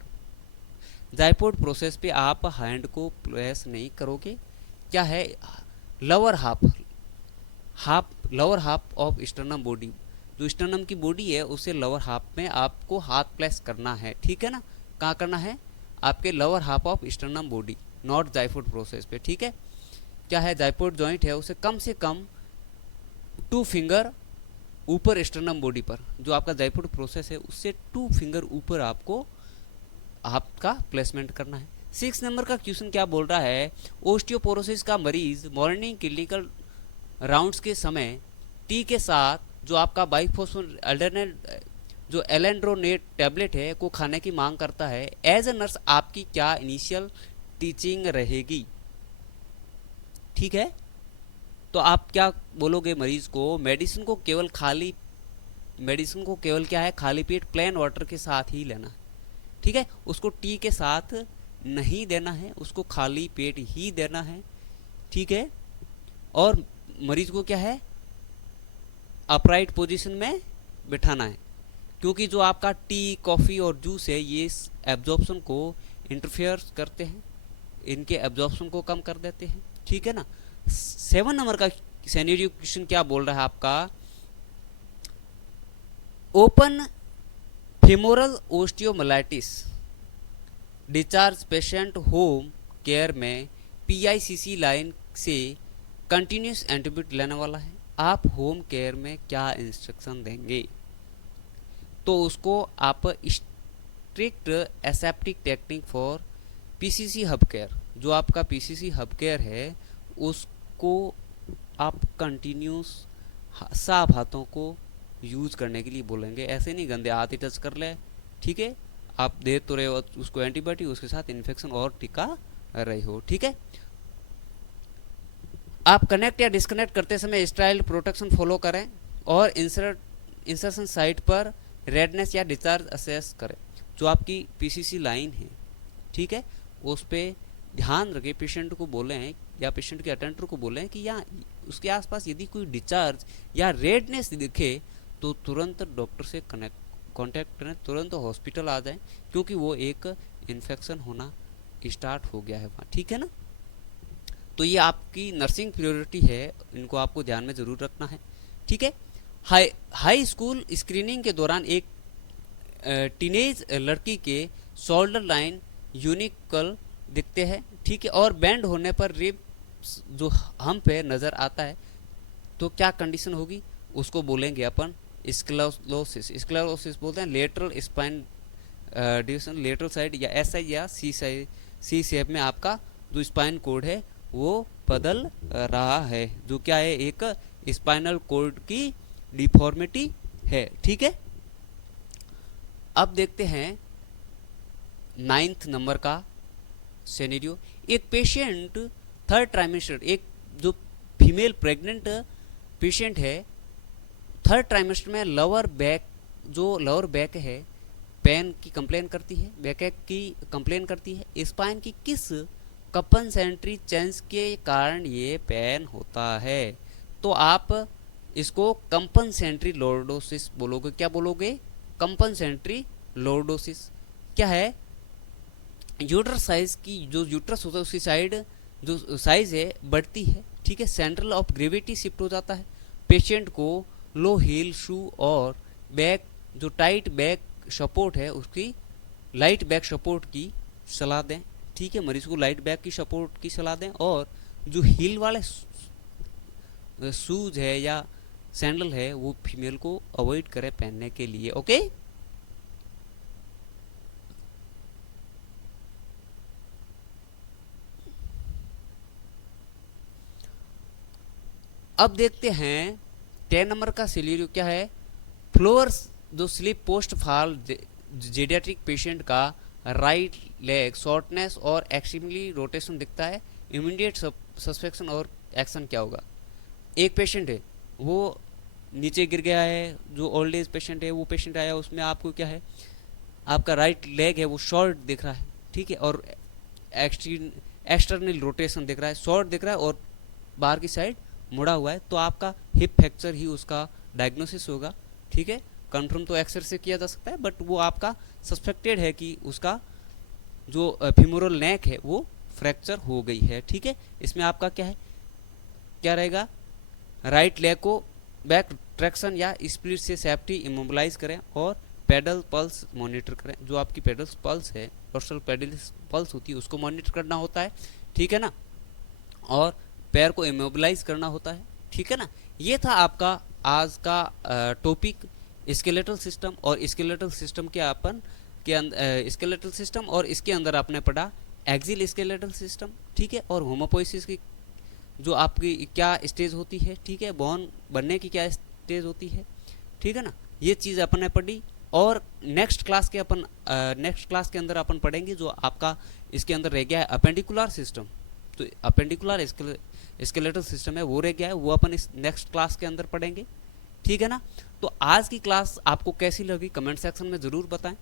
Xiphoid process पे आप हैंड को प्रेस नहीं करोगे। क्या है? Lower half of sternum body, जो स्टर्नम की बॉडी है उसे लोअर हाफ में आपको हाथ प्लेस करना है, ठीक है ना। कहाँ करना है? आपके lower half of sternum body, not xiphoid process पे, ठीक है। क्या है, जाइफोइड जॉइंट है उसे कम से कम 2 फिंगर ऊपर स्टर्नम बॉडी पर, जो आपका जाइफोइड प्रोसेस है उससे 2 फिंगर ऊपर आपको आपका प्लेसमेंट करना है। 6 नंबर का क्वेश्चन क्या बोल रहा है, ओस्टियोपोरोसिस का मरीज मॉर्निंग क्लिनिकल राउंड्स के समय टी के साथ जो आपका बाइफॉस्फोनेट अल्टरनेट जो एलेंड्रोनेट टैबलेट है को खाने की मांग करता है। एज ए नर्स आपकी क्या इनिशियल टीचिंग रहेगी, ठीक है। तो आप क्या बोलोगे मरीज को, मेडिसिन को केवल क्या है, खाली पेट प्लेन वाटर के साथ ही लेना है, ठीक है। उसको टी के साथ नहीं देना है, उसको खाली पेट ही देना है, ठीक है। और मरीज को क्या है, अपराइट पोजीशन में बिठाना है, क्योंकि जो आपका टी, कॉफ़ी और जूस है ये एब्जॉर्प्शन को इंटरफेयर करते हैं, इनके एब्जॉर्प्शन को कम कर देते हैं, ठीक है ना। 7 नंबर का सिनेरियो क्वेश्चन क्या बोल रहा है आपका, open femoral osteomyelitis discharge patient home care में पीआईसीसी लाइन से कंटिन्यूस एंटीबायोटिक लेने वाला है, आप होम केयर में क्या इंस्ट्रक्शन देंगे। तो उसको आप strict aseptic technique for PCC hub care, जो आपका पीसीसी हब केयर है उसको आप कंटिन्यूस साफ हाथों को यूज करने के लिए बोलेंगे, ऐसे नहीं गंदे हाथ ही टच कर ले, ठीक है। आप दे तो रहे हो उसको एंटीबायोटिक, उसके साथ इन्फेक्शन और टिका रहे हो, ठीक है। आप कनेक्ट या डिस्कनेक्ट करते समय स्टाइल प्रोटेक्शन फॉलो करें और इंसर्शन साइट पर रेडनेस या डिस्चार्ज असेस करें। जो आपकी पीसीसी लाइन है, ठीक है, उस पर ध्यान रखें, पेशेंट को बोलें या पेशेंट के अटेंडर को बोलें कि या उसके आसपास यदि कोई डिस्चार्ज या रेडनेस दिखे तो तुरंत डॉक्टर से कांटेक्ट करें, तुरंत हॉस्पिटल आ जाएं, क्योंकि वो एक इन्फेक्शन होना स्टार्ट हो गया है वहाँ, ठीक है ना। तो ये आपकी नर्सिंग प्रायोरिटी है, इनको आपको ध्यान में ज़रूर रखना है, ठीक है। हाई स्कूल स्क्रीनिंग के दौरान एक टीनेज लड़की के शोल्डर लाइन यूनिकल दिखते हैं, ठीक है, और बैंड होने पर रिब्स जो हम पे नज़र आता है, तो क्या कंडीशन होगी, उसको बोलेंगे अपन स्क्लेरोसिस बोलते हैं, lateral spine division lateral side या एसआई या सी शेप में आपका जो स्पाइन कोड है वो बदल रहा है, जो क्या है, एक स्पाइनल कोड की डिफॉर्मिटी है, ठीक है। अब देखते हैं 9th नंबर का सिनेरियो, एक पेशेंट 3rd ट्राइमेस्टर, एक जो फीमेल प्रेग्नेंट पेशेंट है 3rd ट्राइमेस्टर में लोअर बैक है पेन की कंप्लेन करती है, बैकएक की कंप्लेन करती है, स्पाइन की किस कंपनसेंट्री चेंज के कारण ये पेन होता है। तो आप इसको कंपनसेंट्री लॉर्डोसिस बोलोगे, क्या बोलोगे, कंपनसेंट्री लॉर्डोसिस। क्या है, यूट्रस साइज की, जो यूट्रस होता है उसकी साइड जो साइज है बढ़ती है, ठीक है, सेंट्रल ऑफ ग्रेविटी शिफ्ट हो जाता है। पेशेंट को लो हील शू और बैक जो टाइट बैक सपोर्ट है उसकी लाइट बैक सपोर्ट की सलाह दें, ठीक है, मरीज को लाइट बैक की सपोर्ट की सलाह दें, और जो हील वाले शूज है या सैंडल है वो फीमेल को अवॉइड करें पहनने के लिए, ओके। अब देखते हैं 10 नंबर का सिनेरियो क्या है, फ्लोअर्स जो स्लिप पोस्ट फॉल जेडियाट्रिक पेशेंट का राइट लेग शॉर्टनेस और एक्सट्रीमली रोटेशन दिखता है, इमीडिएट सस्पेक्शन और एक्शन क्या होगा। एक पेशेंट है वो नीचे गिर गया है, जो ओल्ड एज पेशेंट है वो पेशेंट आया, उसमें आपको क्या है, आपका राइट लेग है वो शॉर्ट दिख रहा है, ठीक है, और एक्सटर्नल रोटेशन दिख रहा है, शॉर्ट दिख रहा है और बाहर की साइड मुड़ा हुआ है, तो आपका हिप फ्रैक्चर ही उसका डायग्नोसिस होगा, ठीक है। कंफर्म तो एक्सरे से किया जा सकता है, बट वो आपका सस्पेक्टेड है कि उसका जो फीमोरल नेक है वो फ्रैक्चर हो गई है, ठीक है। इसमें आपका क्या है, क्या रहेगा, राइट लेग को बैक ट्रैक्शन या स्पीड से सेफ्टी इमोबिलाइज करें और पेडल पल्स मॉनिटर करें। जो आपकी पेडल पल्स है, डोर्सल पेडल पल्स होती है, उसको मॉनिटर करना होता है, ठीक है ना, और पैर को इमोबिलाइज करना होता है, ठीक है ना। ये था आपका आज का टॉपिक स्केलेटल सिस्टम। और स्केलेटल सिस्टम के अपन के अंदर स्केलेटल सिस्टम और इसके अंदर आपने पढ़ा एक्सिल स्केलेटल सिस्टम, ठीक है, और होमोपोइसिस की जो आपकी क्या स्टेज होती है, ठीक है, बोन बनने की क्या स्टेज होती है, ठीक है ना। ये चीज़ अपन ने पढ़ी। और नेक्स्ट क्लास के अंदर अपन पढ़ेंगे जो आपका इसके अंदर रह गया है अपेंडिकुलर सिस्टम। तो अपेंडिकुलर स्केलेटल सिस्टम है वो रह गया है, वो अपन इस नेक्स्ट क्लास के अंदर पढ़ेंगे, ठीक है ना। तो आज की क्लास आपको कैसी लगी कमेंट सेक्शन में ज़रूर बताएं,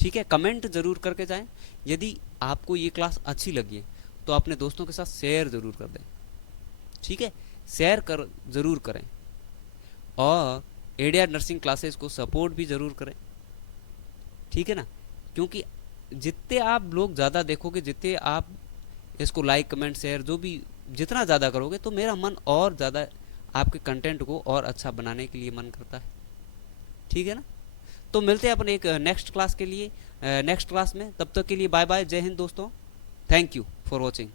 ठीक है, कमेंट जरूर करके जाएं। यदि आपको ये क्लास अच्छी लगी है तो अपने दोस्तों के साथ शेयर ज़रूर कर दें, ठीक है, शेयर कर ज़रूर करें। और एडीआर नर्सिंग क्लासेस को सपोर्ट भी ज़रूर करें, ठीक है ना, क्योंकि जितने आप लोग ज़्यादा देखोगे, जितने आप इसको लाइक कमेंट शेयर जो भी जितना ज़्यादा करोगे, तो मेरा मन और ज़्यादा आपके कंटेंट को और अच्छा बनाने के लिए मन करता है, ठीक है ना। तो मिलते हैं अपन एक नेक्स्ट क्लास के लिए नेक्स्ट क्लास में। तब तक के लिए बाय बाय, जय हिंद दोस्तों, थैंक यू फॉर वॉचिंग।